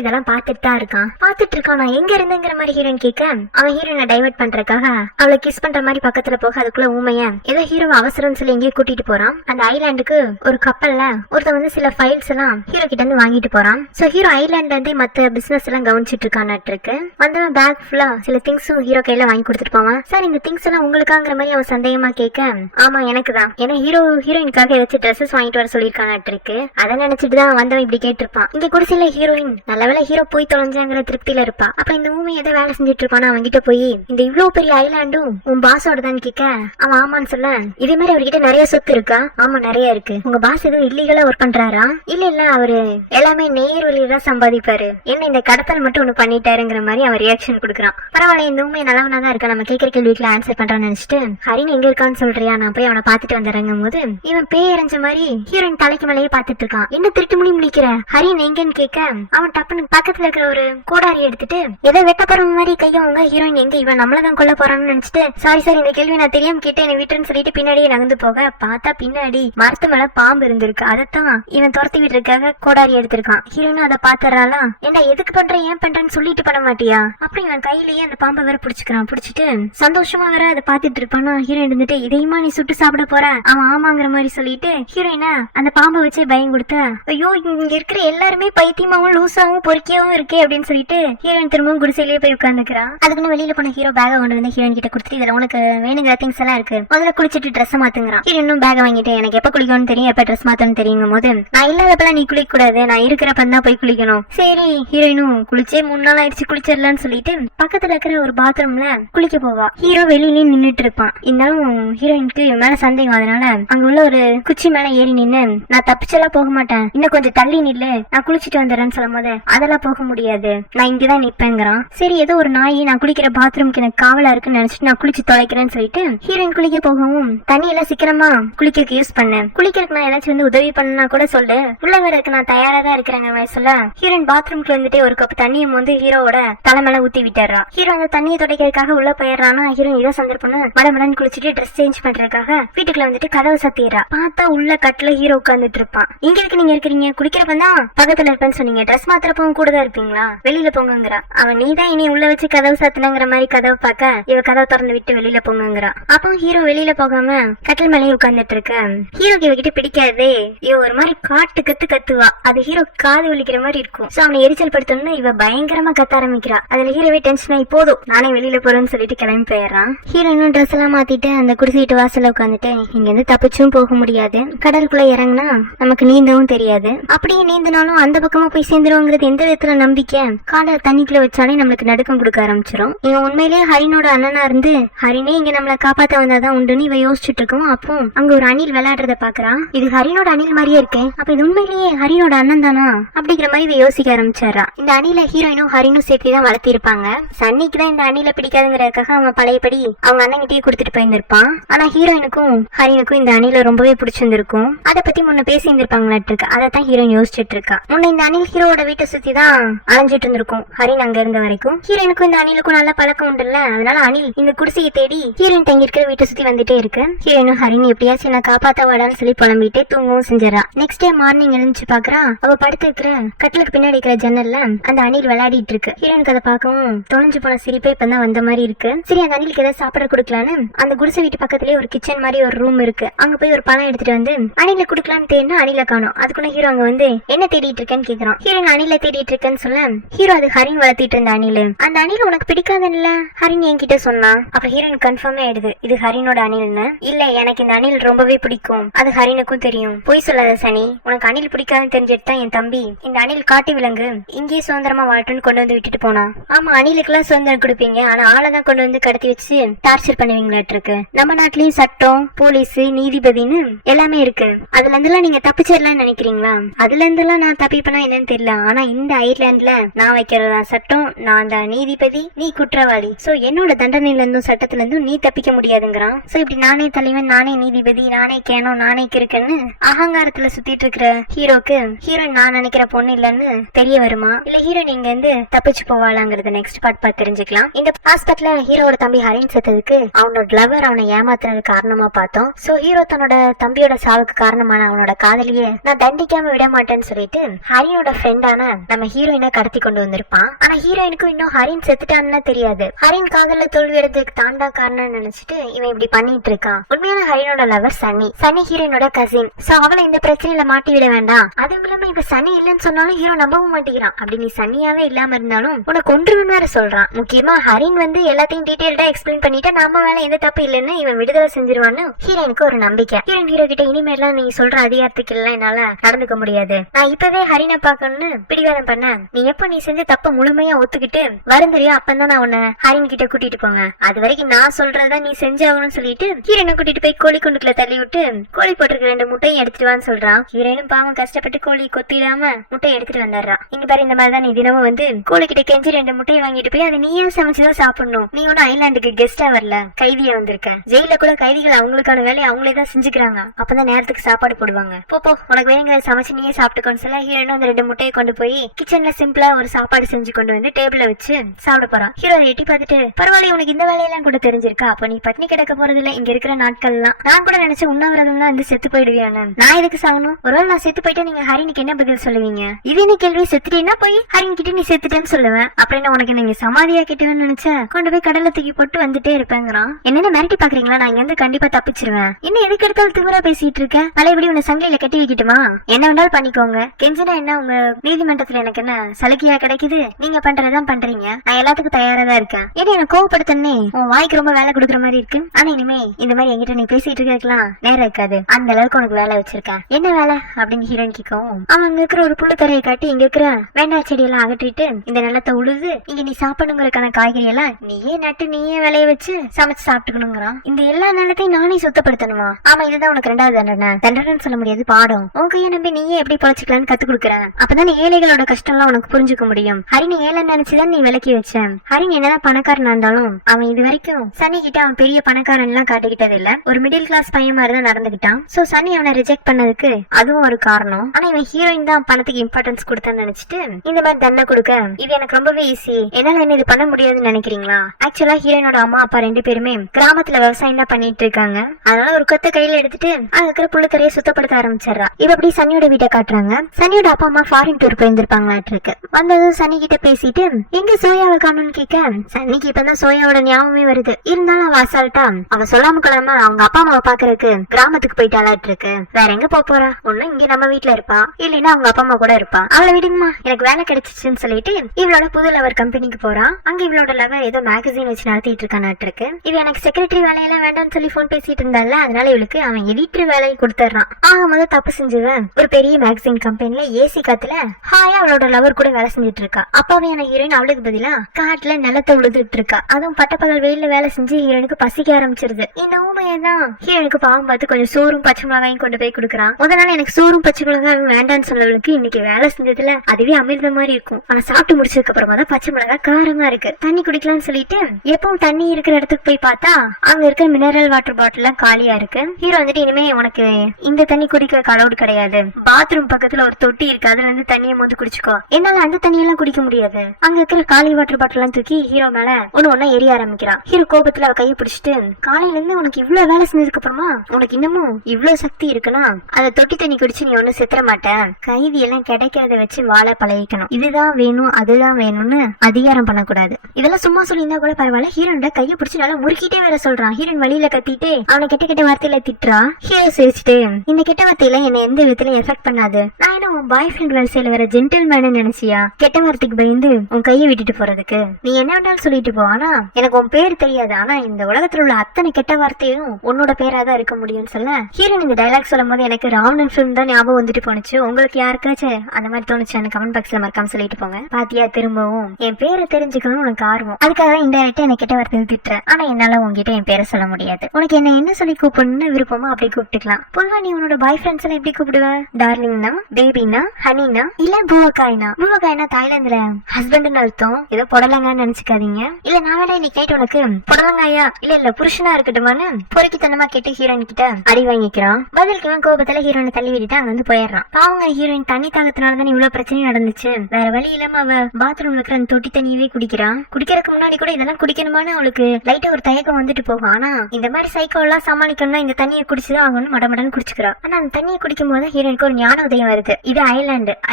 இதெல்லாம் பார்த்துட்டு தான் இருக்கான். பார்த்துட்டு இருக்கான் நான் எங்க இருந்துங்கிற மாதிரி ஹீரோயின் கேட்க, அவன் ஹீரோனை டைவர்ட் பண்றதுக்காக அவளை கிஸ் பண்ற மாதிரி பக்கத்துல போக அதுக்குள்ள ஊமைய ஏதோ ஹீரோ அவசரம் சொல்லி எங்கேயும் கூட்டிட்டு போறான். அந்த ஐலாண்டுக்கு ஒரு கப்பல்ல ஒருத்த வந்து சில ஃபைல்ஸ் எல்லாம் ஹீரோ கிட்ட இருந்து வாங்கிட்டு போறான். சோ ஹீரோ ஐலாண்ட்ல இருந்து மத்த பிசினஸ் எல்லாம் கவனிச்சிட்டு இருக்கான்னு இருக்கு. வந்தவன் பேக் ஃபுல்லா சில திங்ஸும் ஹீரோ கையில வாங்கி கொடுத்துட்டு போவான். சார் இந்த திங்ஸ் எல்லாம் உங்களுக்காங்கிற மாதிரி அவன் சந்தேகமா கேட்க, ஆமா எனக்கு தான், ஏன்னா ஹீரோயினுக்காக ஏதாச்சும் ட்ரெஸ்ஸஸ் வாங்கிட்டு வர சொல்லிருக்கானாட்டு இருக்கு. அதை நினைச்சிட்டுதான் வந்தவன் இப்படி கேட்டிருப்பான். இங்க கூட சில ஹீரோயின் நல்லவேளை ஹீரோ போய் தொலைஞ்சாங்கிற திருப்தியில இருப்பா. அப்ப இந்த ஊமை எதை வேலை செஞ்சுட்டு இருப்பானா அவன் கிட்ட போய், இந்த இவ்வளவு பெரிய ஐலாண்டும் உன் பாஸோட தான் கேட்க, அவன் ஆமான்னு சொல்ல, இதே மாதிரி அவர்கிட்ட நிறைய சொத்து இருக்கா? ஆமா நிறைய இருக்கு. உங்க பாஸ் எதுவும் இல்லீகலா ஒர்க் பண்றாரா? இல்ல அவரு எல்லாமே நேர் வழியில சம்பாதிப்பாரு, என்ன இந்த கடத்தல் மட்டும் ஒண்ணு பண்ணிட்டாருங்கிற மாதிரி அவன் ரியாக்ஷன் கொடுக்குறான். பரவாயில்ல, இந்த ஊமை நல்லவனா தான் இருக்கா, நம்ம கேட்கிற கேள்விக்குள்ள ஆன்சர் பண்றான்னு நினைச்சிட்டு, ஹரின் எங்க இருக்கான்னு சொல்றியா, நான் போய் அவனை பாத்துட்டு வந்துடுறங்கும் போது இவன் பேயறிஞ்ச மாதிரி ஹீரோயின் தலைக்கு மேலேயே பாத்துட்டு இருக்கான். என்ன திருட்டு முடி முடிக்கிற, ஹரின் எங்கன்னு கேட்க, அவன் டப்புனு பக்கத்துல இருக்கிற ஒரு கோடாரி எடுத்துட்டு ஏதோ வெட்ட போற மாதிரி கையவங்க, ஹீரோயின் எங்க, இவன் நம்மளதான் கொல்ல போறான்னு நினைச்சிட்டு, சாரி இந்த கேள்வி நான் தெரியாம கேட்டு என்ன விட்டுன்னு சொல்லிட்டு பின்னாடியே நகர்ந்து போக பார்த்தா பின்னாடி மரத்து மேல பாம்பு இருந்திருக்கு. அதைத்தான் இவன் துரத்தி விட்டுருக்காக கோடாரி எடுத்திருக்கான். ஹீரோயினும் அதை பாத்துறாளா, ஏன்டா எதுக்கு பண்ற ஏன் பண்றேன்னு சொல்லிட்டு பண்ண மாட்டியா? அப்படி இவன் கையிலேயே அந்த பாம்பை வேற பிடிச்சிக்கிறான். பிடிச்சிட்டு சந்தோஷமா வேற அதை பாத்துட்டு இருப்பானா. ஹீரோயின் இருந்துட்டு இதையுமா நீ சுட்டு சாப்பிட போற? அவன் ஆமாங்கிற மாதிரி சொல்லிட்டு ஹீரோயினா அந்த பாம்பை வச்சே பயம் கொடுத்த, ஐயோ இங்க இருக்கிற எல்லாருமே பைத்தியமாவும் லூசாவும் பொறுக்கியாவும் இருக்கே அப்படின்னு சொல்லிட்டு ஹீரோயின் திரும்பவும் குடிசையிலேயே போய் உட்காந்துக்கிறான். அதுக்குன்னு வெளியில போன ஹீரோ பேக கொண்டு வந்து ஹீரோயின் கிட்ட கொடுத்துட்டு, இதுல உனக்கு வேணுங்கிற திங்ஸ் எல்லாம் இருக்கு, முதல்ல குளிச்சிட்டு ட்ரெஸ் மாத்துங்கிறான். ஹீரோயினும் பேக வாங்கிட்டு, எனக்கு எப்ப குளிக்கணும்னு தெரியும், எப்ப ட்ரெஸ் மாத்தணும் தெரியுங்கும் போது, நான் இல்லாதப்பெல்லாம் நீ குளிக்க கூடாது, நான் இருக்கிறப்ப தான் போய் குளிக்கணும். சரி ஹீரோயினும் குளிச்சே 3 நாள் ஆயிடுச்சு குளிச்சிடலான்னு சொல்லிட்டு பக்கத்துல இருக்கிற ஒரு பாத்ரூம்ல குளிக்க போவா. ஹீரோ வெளியிலேயே நின்னுட்டு இருப்பான். இருந்தாலும் ஹீரோயினுக்கு மேல சந்தேகம், அதனால அங்க உள்ள ஒரு குச்சி மேல ஏறி நின்னு, நான் தப்பிச்செல்லாம் போக மாட்டேன், இன்னும் கொஞ்சம் தள்ளி நில்லு, நான் குளிச்சுட்டு வந்துடுறேன்னு சொல்லும் போது, அதெல்லாம் போக முடியாது, நான் இங்கதான் நிப்பேங்கிறான். சரி ஏதோ ஒரு நாய் நான் குளிக்கிற பாத்ரூம்க்கு எனக்கு காவலா இருக்குன்னு நினைச்சிட்டு நான் குளிச்சு தொலைக்கிறேன்னு சொல்லிட்டு ஹீரோயின் குளிக்க போகவும், தண்ணியெல்லாம் சீக்கிரமா குளிக்க யூஸ் பண்ணேன், குளிக்கிறதுக்கு நான் ஏதாச்சும் வந்து உதவி பண்ணா கூட சொல்லு, உள்ள வேற இருக்கு, நான் தயாரா தான் இருக்கிறேங்க வயசுல. ஹீரோயின் பாத்ரூம்க்கு வந்துட்டு ஒரு கப் தண்ணியும் வந்து ஹீரோவோட தலை மேல ஊத்தி விட்டுறா. ஹீரோ அந்த தண்ணியை துடைக்கிறதுக்காக உள்ள போயிடுறானா. ஹீரோயின் இதை சந்தர்ப்பம் மடமடன்னு குளிச்சுட்டு ட்ரெஸ் சேஞ்ச் பண்றதுக்காக வீட்டுக்குள்ள வந்துட்டு கதவை சத்திடுறா. பார்த்தா உள்ள கட்டுல ஹீரோ உட்காந்துட்டு இருப்பான். இங்க இருக்கு நீங்க இருக்கிறீங்க, குடிக்கிறப்பதான் பக்கத்துல இருப்பேன்னு சொன்னீங்க, ட்ரெஸ் மாத்திரப்பவும் கூட தான் இருப்பீங்களா, வெளியில போங்கிறா. அவன் நீதான் இனி உள்ள வச்சு கதவு சாத்தினங்கிற மாதிரி கதவை பார்க்க இவ கதவை திறந்து விட்டு வெளியில போங்கிறா. அப்போ ஹீரோ வெளியில போகாம கட்டில் மேலேயே உட்கார்ந்துட்டு இருக்க. ஹீரோக்கு இவகிட்ட பிடிக்காது, இவ ஒரு மாதிரி காட்டு கத்துவா, அது ஹீரோ காது வலிக்கிற மாதிரி இருக்கும். சோ அவனை எரிச்சல் படுத்தணும்னு இவ பயங்கரமா கத்த ஆரம்பிக்கிறா. அதுல ஹீரோவே டென்ஷன் ஆகி போதும் நானே வெளியில போறேன்னு சொல்லிட்டு கிளம்பி போயிடுறான். ஹீரோ இன்னும் ட்ரெஸ் எல்லாம் மாத்திட்டு அந்த குடிசைட்டு வாசல்ல உட்காந்துட்டு, இங்க இருந்து தப்பிச்சும் போக முடியாது, கடலுக்குள்ள இறங்கினா நமக்கு நீந்தவும் தெரியாது, அப்படியே நீந்தினாலும் அந்த பக்கமா போய் சேர்ந்துருவோங்கிறது எந்த விதத்துல நம்பிக்கை? காலை தண்ணிக்குள்ள வச்சாலே நம்மளுக்கு நடுக்கம் கொடுக்க ஆரம்பிச்சிடும். இவன் உண்மையிலேயே ஹரினோட அண்ணனா இருந்து ஹரினே இங்க நம்மள காப்பாத்த வந்தாதான் உண்டுன்னு இவ யோசிச்சுட்டு இருக்கோம். அப்போ அங்க ஒரு அணில் விளையாடுறத பாக்குறான். இது ஹரினோட அணில் மாதிரியே இருக்கேன், அப்ப இது உண்மையிலேயே ஹரினோட அண்ணன் தானா அப்படிங்கிற மாதிரி இவ யோசிக்க ஆரம்பிச்சாரா. இந்த அணில ஹீரோயினும் ஹரினும் சேர்த்து தான் வளர்த்தி இருப்பாங்க. சன்னிக்கு தான் இந்த அணில பிடிக்காதுங்கிறதுக்காக அவன் பழையபடி அவங்க அண்ணன் கிட்டயே கொடுத்துட்டு போயிருந்திருப்பான். ஆனா ஹீரோயினுக்கும் ஹரினுக்கும் இந்த அணில ரொம்பவே பிடிச்சிருந்திருக்கும். அதை பத்தி முன்ன பேசி இருந்திருப்பாங்களாட்டு இருக்கு. அதைத்தான் ஹீரோயின் யோசிச்சுட்டு இருக்கா. முன்ன இந்த அணில் ஹீரோட வீட்டை சுத்தி தான் அலைஞ்சிட்டு இருந்திருக்கும் ஹரின் அங்க இருந்த வரைக்கும். ஹீரோனுக்கும் இந்த அணிலுக்கும் நல்ல பழக்கம் உண்டுல்ல, அதனால அணில் இந்த குடிசையை தேடி ஹீரோயின் தங்கி இருக்கிற வீட்டை சுத்தி வந்துட்டே இருக்கு. ஹீரோயினும் ஹரின் எப்படியாச்சும் நான் காப்பாத்த வாடான்னு சொல்லி புலம்பிட்டு தூங்கவும் செஞ்சிடறா. நெக்ஸ்ட் டே மார்னிங் எழுந்துச்சு பாக்குறா, அவ படுத்து இருக்கிற கட்டிலுக்கு பின்னாடி இருக்கிற ஜன்னல்ல அந்த அணில் விளையாடிட்டு இருக்கு. ஹீரோனுக்கு அதை பார்க்கவும் தொலைஞ்சு போன சிரிப்பே இப்பதான் வந்த மாதிரி இருக்கு. சரி அந்த அணிலுக்கு ஏதாவது சாப்பிட கொடுக்கலான்னு அந்த குடிசை வீட்டு பக்கத்துலயே ஒரு கிச்சன் மாதிரி ஒரு ரூம் இருக்கு. அங்க போய் ஒரு பழம் எடுத்துட்டு வந்து அணில குடுக்கலான்னு தேடினா அணில காணோம். அதுக்குள்ள ஹீரோ அங்க வந்து என்ன தேடிட்டு இருக்கேன்னு கேக்குறான். ஹீரோயின் அணில தேடிட்டு இருக்கேன்னு சொல்ல ஹீரோ அது ஹரின் வளர்த்திட்டு இருந்த அணில். அந்த அணில் உனக்கு பிடிக்காதுல்ல ஹரின் என்கிட்ட சொன்னா. அப்ப ஹீரோயின் கன்ஃபார்மே ஆயிடுது இது ஹரினோட அணில்னு. இல்ல எனக்கு இந்த அணில் ரொம்பவே பிடிக்கும், அது ஹரினுக்கும் தெரியும். பொய் சொல்லாத சனி, உனக்கு அணில் பிடிக்காதுன்னு தெரிஞ்சிட்டு தான் என் தம்பி இந்த அணில் காட்டு விலங்கு இங்கேயே சுதந்திரமா வாழ்ட்டுன்னு கொண்டு வந்து விட்டுட்டு போனா. ஆமா அணிலுக்கு எல்லாம் சுதந்திரம் கொடுப்பீங்க, ஆனா ஆளைதான் கொண்டு வந்து கடத்தி வச்சு டார்ச்சர் பண்ணுவீங்களாட்டு இருக்கு. நம்ம நாட்டிலயும் சட்டம் போலீஸ் நீதிபதினு எல்லாமே இருக்கு, அதுல இருந்து எல்லாம் நீங்க தப்பிச்சிடலாம்னு நினைக்கிறீங்களா? அதுல இருந்து எல்லாம் நான் தப்பிப்பேனா என்னன்னு தெரியல, ஆனா இந்த ஐர்லாண்ட்ல நான் வைக்கிறதா சட்டம், நான் தான் நீதிபதி, நீ குற்றவாளி. சோ என்னோட தண்டனையில இருந்தும் சட்டத்துல இருந்தும் நீ தப்பிக்க முடியாதுங்கிறான். சோ இப்படி நானே தலைவன், நானே நீதிபதி, நானே கேனோம், நானே கிருக்கன்னு அகங்காரத்துல சுத்திட்டு இருக்கிற ஹீரோக்கு ஹீரோயின் நான் நினைக்கிற பொண்ணு இல்லன்னு தெரிய வருமா, இல்ல ஹீரோயின் இங்க இருந்து தப்பிச்சு போவாளாங்கிறத நெக்ஸ்ட் பார்ட் பார்த்து தெரிஞ்சுக்கலாம். இந்த ஹாஸ்பிட்டல்ல ஹீரோட தம்பி ஹரின் செத்ததுக்கு அவனோட லவர் அவனை ஏமாத்துறது காரணமா பார்த்தோம். சோ ஹீரோ தன்னோட தம்பியோட சாவுக்கு காரணமான அவனோட காதலியே நான் தண்டிக்காம விட மாட்டேன்னு சொல்லிட்டு ஹரினோட ஃப்ரெண்டான நம்ம ஹீரோயினை கடத்தி கொண்டு வந்திருப்பான். ஆனா ஹீரோயினுக்கும் இன்னும் ஹரின் செத்துட்டான்னு தெரியாது. ஹரின் காதல்ல தோல்வி அடைஞ்சதுக்கு தான் தான் காரணம்னு நினைச்சிட்டு இவன் இப்படி பண்ணிட்டு இருக்கான். உண்மையான ஹரினோட லவர் சன்னி ஹீரோயினோட கசின். சோ அவளை இந்த பிரச்சனையில மாட்டி விட வேண்டாம். அதுவும் இல்லாம இப்ப சன்னி இல்லன்னு சொன்னாலும் ஹீரோ நம்பவும் மாட்டேங்கிறான். அப்படி நீ சன்னியாவே இல்லாம இருந்தாலும் உனக்கு ஒன்றுன்னு வேற சொல்றான். முக்கியமா ஹரின் வந்து எல்லாத்தையும் டீடைல்டா எக்ஸ்பிளைன் பண்ணிட்டு நம்ம வேலை எந்த தப்பு இல்லைன்னு இவன் விடுதலை செஞ்சிருவான்னு ஹீரோயினுக்கு ஒரு நம்பிக்கை. ஹீரோயின் ஹீரோ கிட்ட இனிமேலாம் நீ சொல்ற அதிகாரத்துக்கு எல்லாம் என்னால நடந்துக்க முடியாது, நான் இப்பவே ஹரினை பாக்கணும்னு பிடிவாதம் பண்ண, நீ எப்ப நீ செஞ்ச தப்ப முழுமையா ஒத்துக்கிட்டு வருந்தறியா அப்பதான் நான் உன்னை ஹரின் கிட்ட கூட்டிட்டு போங்க, அது வரைக்கும் நான் சொல்றதா நீ செஞ்சாகணும்னு சொல்லிட்டு ஹீரோயினை கூட்டிட்டு போய் கோழி குண்டுக்குள்ள தள்ளி விட்டு கோழி போட்டிருக்க 2 முட்டையும் எடுத்துட்டு வான்னு சொல்றான். ஹீரோயினும் பாவம் கஷ்டப்பட்டு கோழி கொத்திடாம முட்டையை எடுத்துட்டு வந்துடுறான். இங்க பாரு இந்த மாதிரிதான் நீ தினமும் வந்து கோழி கிட்ட கெஞ்சி 2 முட்டையை வாங்கிட்டு போய் அதை நீயே சமைச்சுதான் சாப்பிடணும், நீ ஒன்னும் ஐலாண்டுக்கு கெஸ்டா வரல, கைதியா வந்திருக்க. ஜெயில கூட கைதிகள் அவங்களுக்கான வேலையை அவங்களே தான் செஞ்சுக்கிறாங்க, அப்பதான் நேரத்துக்கு சாப்பாடு போடுவாங்க, போ உனக்கு வேணுங்கிறத சமைச்சு நீயே சாப்பிட்டுக்கோன்னு சொல்ல ஹீரோயினும் அந்த 2 முட்டையை கொண்டு போய் கிச்சன்ல சிம்பிளா ஒரு சாப்பாடு செஞ்சு கொண்டு வந்து டேபிள்ல வச்சு சாப்பிட போறான். ஹீரோ எட்டி பார்த்துட்டு பரவாயில்ல உனக்கு இந்த வேலையெல்லாம் கூட தெரிஞ்சிருக்கா, அப்ப நீ பட்னி கிடக்க போறது இல்ல இங்க இருக்கிற நாட்கள்லாம். நான் கூட நினைச்சேன் உண்ணாவிரதம் வந்து செத்து போயிடுவியானு. நான் எதுக்கு சாகணும்? ஒருவேளை நான் செத்து போயிட்டா நீங்க ஹரினுக்கு என்ன பதில் சொல்லுவீங்க? இது என்ன கேள்வி? செத்துட்டீங்கன்னா போய் ஹரின் கிட்ட நீ செத்துட்டேன்னு சொல்லுவேன். அப்புறம் என்ன உனக்கு நீங்க சமாதியா கிட்டவேன்னு நினைச்சா கொண்டு போய் கடலை தூக்கி போட்டு வந்துட்டே இருப்பேங்கிறான். என்னென்ன மிரட்டி பாக்குறீங்களா? நான் இங்க இருந்து கண்டிப்பா தப்பிச்சிருவேன். என்ன எதுக்கு எடுத்தாலும் திமிரா பேசிட்டு இருக்க? பழையபடி உன்னை சங்கிலியில கட்டி வைக்கட்டுமா? என்ன வேண்டாலும் பண்ணிக்கோங்க. கெஞ்சனா என்ன உங்க நீதிமன்றத்துல எனக்கு என்ன சலுகையா கிடைக்குது? நீங்க பண்றதுதான் பண்றீங்க, நான் எல்லாத்துக்கும் தயாரா தான் இருக்கேன். ஏன்னா எனக்கு கோவப்படுத்தனே உன் வாய்க்கு ரொம்ப வேலை கொடுக்குற மாதிரி இருக்கு. ஆனா இனிமே இந்த மாதிரி என்கிட்ட நீ பேசிட்டு இருக்கலாம் நேரம் இருக்காது, அந்த அளவுக்கு உனக்கு வேலை வச்சிருக்கேன். என்ன வேலை அப்படின்னு ஹீரோயின் கேட்கவும் அவன் அங்க இருக்கிற ஒரு புல்லு தரையை காட்டி இங்க இருக்கிற வேண்டா செடியெல்லாம் அகற்றிட்டு இந்த நிலத்தை உழுது இங்க நீ சாப்பிடுங்கிறதுக்கான காய்கறி எல்லாம் நீயே நட்டு நீயே விளைய வச்சு சமைச்சு சாப்பிட்டுக்கணுங்கிறான். இந்த எல்லா நிலத்தையும் நானே சுத்தப்படுத்தணுமா? ஆமா இதுதான் உனக்கு 2வது தண்டனைன்னு சொல்ல முடியாது, பாடம். உன் கையை நம்பி நீயே எப்படி பொழைச்சிக்கலான்னு கத்து கொடுக்குறேன். அப்பதான் ஏழைகளோட கஷ்டம் எல்லாம் உனக்கு புரிஞ்சுக்க முடியும். ஹரின் ஏழை நினைச்சுதான் நீ விலக்கி வச்ச. ஹரின் என்னதான் பணக்காரனா இருந்தாலும் அவன் இது வரைக்கும் சன்னி கிட்ட அவன் பெரிய பணக்காரன் எல்லாம் காட்டிக்கிட்டது இல்ல, ஒரு மிடில் கிளாஸ் பையன் மாதிரிதான் நடந்துகிட்டான். சோ சன்னி அவனை ரிஜெக்ட் பண்ணதுக்கு அதுவும் ஒரு காரணம். ஆனா இவன் ஹீரோயின் தான் பணத்துக்கு இம்பார்ட்டன்ஸ் கொடுத்தான்னு நினைச்சிட்டு இந்த மாதிரி தண்டனை கொடுக்க இது எனக்கு ரொம்பவே ஈஸி, என்னால என்ன இது பண்ண முடியாதுன்னு நினைக்கிறீங்களா? ஆக்சுவலா ஹீரோயினோட அம்மா அப்பா 2 பேருமே கிராமத்துல விவசாயம் தான் பண்ணிட்டு இருக்காங்க. அதனால ஒரு கொத்த கையில எடுத்துட்டு அங்க இருக்கிற புல்லுத்தரையை சுத்தப்படுத்த ஆரம்பிச்சிடறா. இவ அப்படி சன்னியோட வீட்டை காட்டுறாங்க. சன்னியோட அப்பா அம்மா ஃபாரின் டூர் போயிருந்திருப்பாங்களாட்டு இருக்கு. வந்ததும் சன்னி கிட்ட பேசிட்டு எங்க சோயாவை காணும்னு கேட்க சன்னிக்கு இப்பதான் சோயாவோட ஞாபகமே வருது. இருந்தாலும் அவ அசால்ட்டா அவ சொல்லாம கொள்ளாம அவங்க அப்பா அம்மாவை பாக்குறதுக்கு கிராமத்துக்கு போயிட்டாலாட்டு இருக்கு. வேற எங்க போறா? ஒண்ணு இங்க நம்ம வீட்டுல இருப்பா, இல்லைன்னா அவங்க அப்பா அம்மா கூட இருப்பா. அவளை விடுங்கம்மா எனக்கு வேலை கிடைச்சிச்சுன்னு சொல்லிட்டு இவளோட புது லவர் கம்பெனிக்கு போறா. அங்க இவளோட லவர் ஏதோ மேகசின் வச்சு நடத்திட்டு இருக்கானாட்டு இருக்கு. இவ எனக்கு செக்ரட்டரி வேலையெல்லாம் வேண்டாம்னு சொல்லி போன் பேசிட்டு இருந்தால, அதனால இவளுக்கு அவன் எடிட்டர் வேலையை கொடுத்துறான். ஆக முதல் தப்பு செஞ்சுவேன். ஒரு பெரிய மேகசின் கம்பெனில ஏசி காத்துல ஹாயா அவளோட லவர் கூட வேலை செஞ்சுட்டு இருக்கா. அப்பாவையான ஹீரோயின் அவளுக்கு பதிலா காட்டுல நிலத்தை உழுதுட்டு இருக்கா. அதுவும் பட்டப்பகல் வெயில வேலை செஞ்சு ஹீரோனுக்கு பசிக்க ஆரம்பிச்சிருது. இந்த ஊமையதான் ஹீரோனுக்கு பாவம் பார்த்து கொஞ்சம் சோறும் பச்சை மிளகாயும் கொண்டு போய் கொடுக்குறான். முதல்ல எனக்கு சோறும் பச்சை மிளகாயும் வேண்டான்னு சொல்லவளுக்கு இன்னைக்கு வேலை செஞ்சதுல அதுவே அமிர்த மாதிரி இருக்கும். ஆனா சாப்பிட்டு முடிச்சதுக்கு அப்புறமா தான் பச்சை மிளகாய் காரமா இருக்கு. தண்ணி குடிக்கலாம்னு சொல்லிட்டு எப்பவும் தண்ணி இருக்கிற இடத்துக்கு போய் பார்த்தா அங்க இருக்க மினரல் வாட்டர் பாட்டில் எல்லாம் காலியா இருக்கு. ஹீரோ வந்துட்டு இனிமே உனக்கு இந்த தண்ணி குடிக்க அலௌட் கிடையாது. பாத்ரூம் பக்கத்துல ஒரு தொட்டி இருக்கு, அதுல இருந்து தண்ணியை மோந்து குடிச்சுக்கோ. என்னால அந்த தண்ணியெல்லாம் குடிக்க முடியாது. அங்க இருக்கிற காலி வாட்டர் பாட்டில் எல்லாம் தூக்கி ஹீரோ மேல ஒண்ணு எரிய ஆரம்பிக்கிறான். ஹீரோ கோபத்துல அவ கையை பிடிச்சிட்டு, காலையில இருந்து உனக்கு இவ்வளவு வேலை செஞ்சதுக்கு அப்புறமா உனக்கு இன்னமும் இவ்வளவு சக்தி இருக்குன்னா அதை தொட்டி தண்ணி குடிச்சு நீ ஒண்ணு செத்துற மாட்டேன். கைதி எல்லாம் கிடைக்கிறத வச்சு வாழ பழகிக்கணும். இதுதான் வேணும் அதுதான் வேணும்னு அதிகாரம் பண்ணக்கூடாது. இதெல்லாம் சும்மா சொல்லியிருந்தா கூட பரவாயில்ல. ஹீரோட கையை பிடிச்சி நல்லா முறுக்கிட்டே வேற சொல்றான். ஹீரோயின் வழியில கத்திட்டு அவனை கெட்ட கெட்ட வார்த்தையில திட்டுறா. ஹீரோ சிரிச்சுட்டு, இந்த கெட்ட வார்த்தையில என்ன எந்த விதத்திலும் எஃபெக்ட் பண்ணாது. நான் என்ன உன் பாய் ஃப்ரெண்ட் வரிசையில வேற ஜென்டில்மேன் நினைச்சியா? கெட்ட வார்த்தைக்கு பயந்து உன் கையை விட்டுட்டு போறதுக்கு? நீ என்ன வேண்டாலும் சொல்லிட்டு போ, ஆனா எனக்கு உன் பேர் தெரியாது. ஆனா இந்த உலகத்துல உள்ள அத்தனை கெட்ட வார்த்தையும் உன்னோட பேரா தான் இருக்க முடியும்னு சொல்ல, ஹீரோயின் இந்த டைலாக் சொல்லும் போது எனக்கு ராவணன் ஃபிலிம் தான் ஞாபகம் வந்துட்டு போனுச்சு. உங்களுக்கு யாருக்காச்சும் அந்த மாதிரி தோணுச்சு எனக்கு கமெண்ட் பாக்ஸ்ல மறக்காம சொல்லிட்டு போங்க. பாத்தியா, திரும்பவும் என் பேரை தெரிஞ்சுக்கணும்னு உனக்கு ஆர்வம், அதுக்காக இன்டைரக்டா என்ன கெட்ட வார்த்தை திட்டுறேன். ஆனா என்னால உங்ககிட்ட என் பேரை சொல்ல முடியாது. உனக்கு என்ன சொல்லி கூப்பிடணும்னு விருப்பமோ அப்படி கூப்பிட்டுக்கலாம். பொதுவா நீ உன்னோட பாய் ஃப்ரெண்ட்ஸ் எல்லாம் எப்படி கூப்பிடுவ? டார்லிங்னா, பேபினா, ஹனினா, இல்ல பூவக்காய்னா? பூவக்காய்னா தாய்லாந்துல ஹஸ்பண்ட்னு அர்த்தம். ஏதோ புடலங்கான்னு நினைச்சுக்காதீங்க. இல்ல நான் வேணா இன்னைக்கு கேட்டு உனக்கு புடலங்காயா இல்ல புருஷனா இருக்கட்டுமான்னு பொறுக்கித்தனமா கேட்டு ஹீரோயின் கிட்ட அடி வாங்கிக்கிறான். பதிலுக்கு இவன் கோபத்துல ஹீரோயினை தள்ளி விட்டுட்டு அங்க வந்து போயிடுறான். பாவங்க ஹீரோயின் தண்ணி தாகத்தினாலதான் இவ்வளவு பிரச்சனை நடந்துச்சு. வேற வழி இல்லாம அவ பாத்ரூம்ல இருக்கிற அந்த தொட்டி தண்ணியவே குடிக்கிறான். குடிக்கிறதுக்கு முன்னாடி கூட இதெல்லாம் குடிக்கணுமான்னு அவளுக்கு லைட்டா ஒரு தயக்கம் வந்துட்டு போகும். ஆனா இந்த மாதிரி சைக்கோ எல்லாம் சமாளிக்கணும்னா இந்த தண்ணியை குடிச்சுதான் ஆகணும் மடமடன்னு குடிச்சுக்கிறான். ஆனா அந்த தண்ணியை குடிக்கும் போது ஹீரோயினுக்கு ஒரு ஞான உதயம் வருது. இது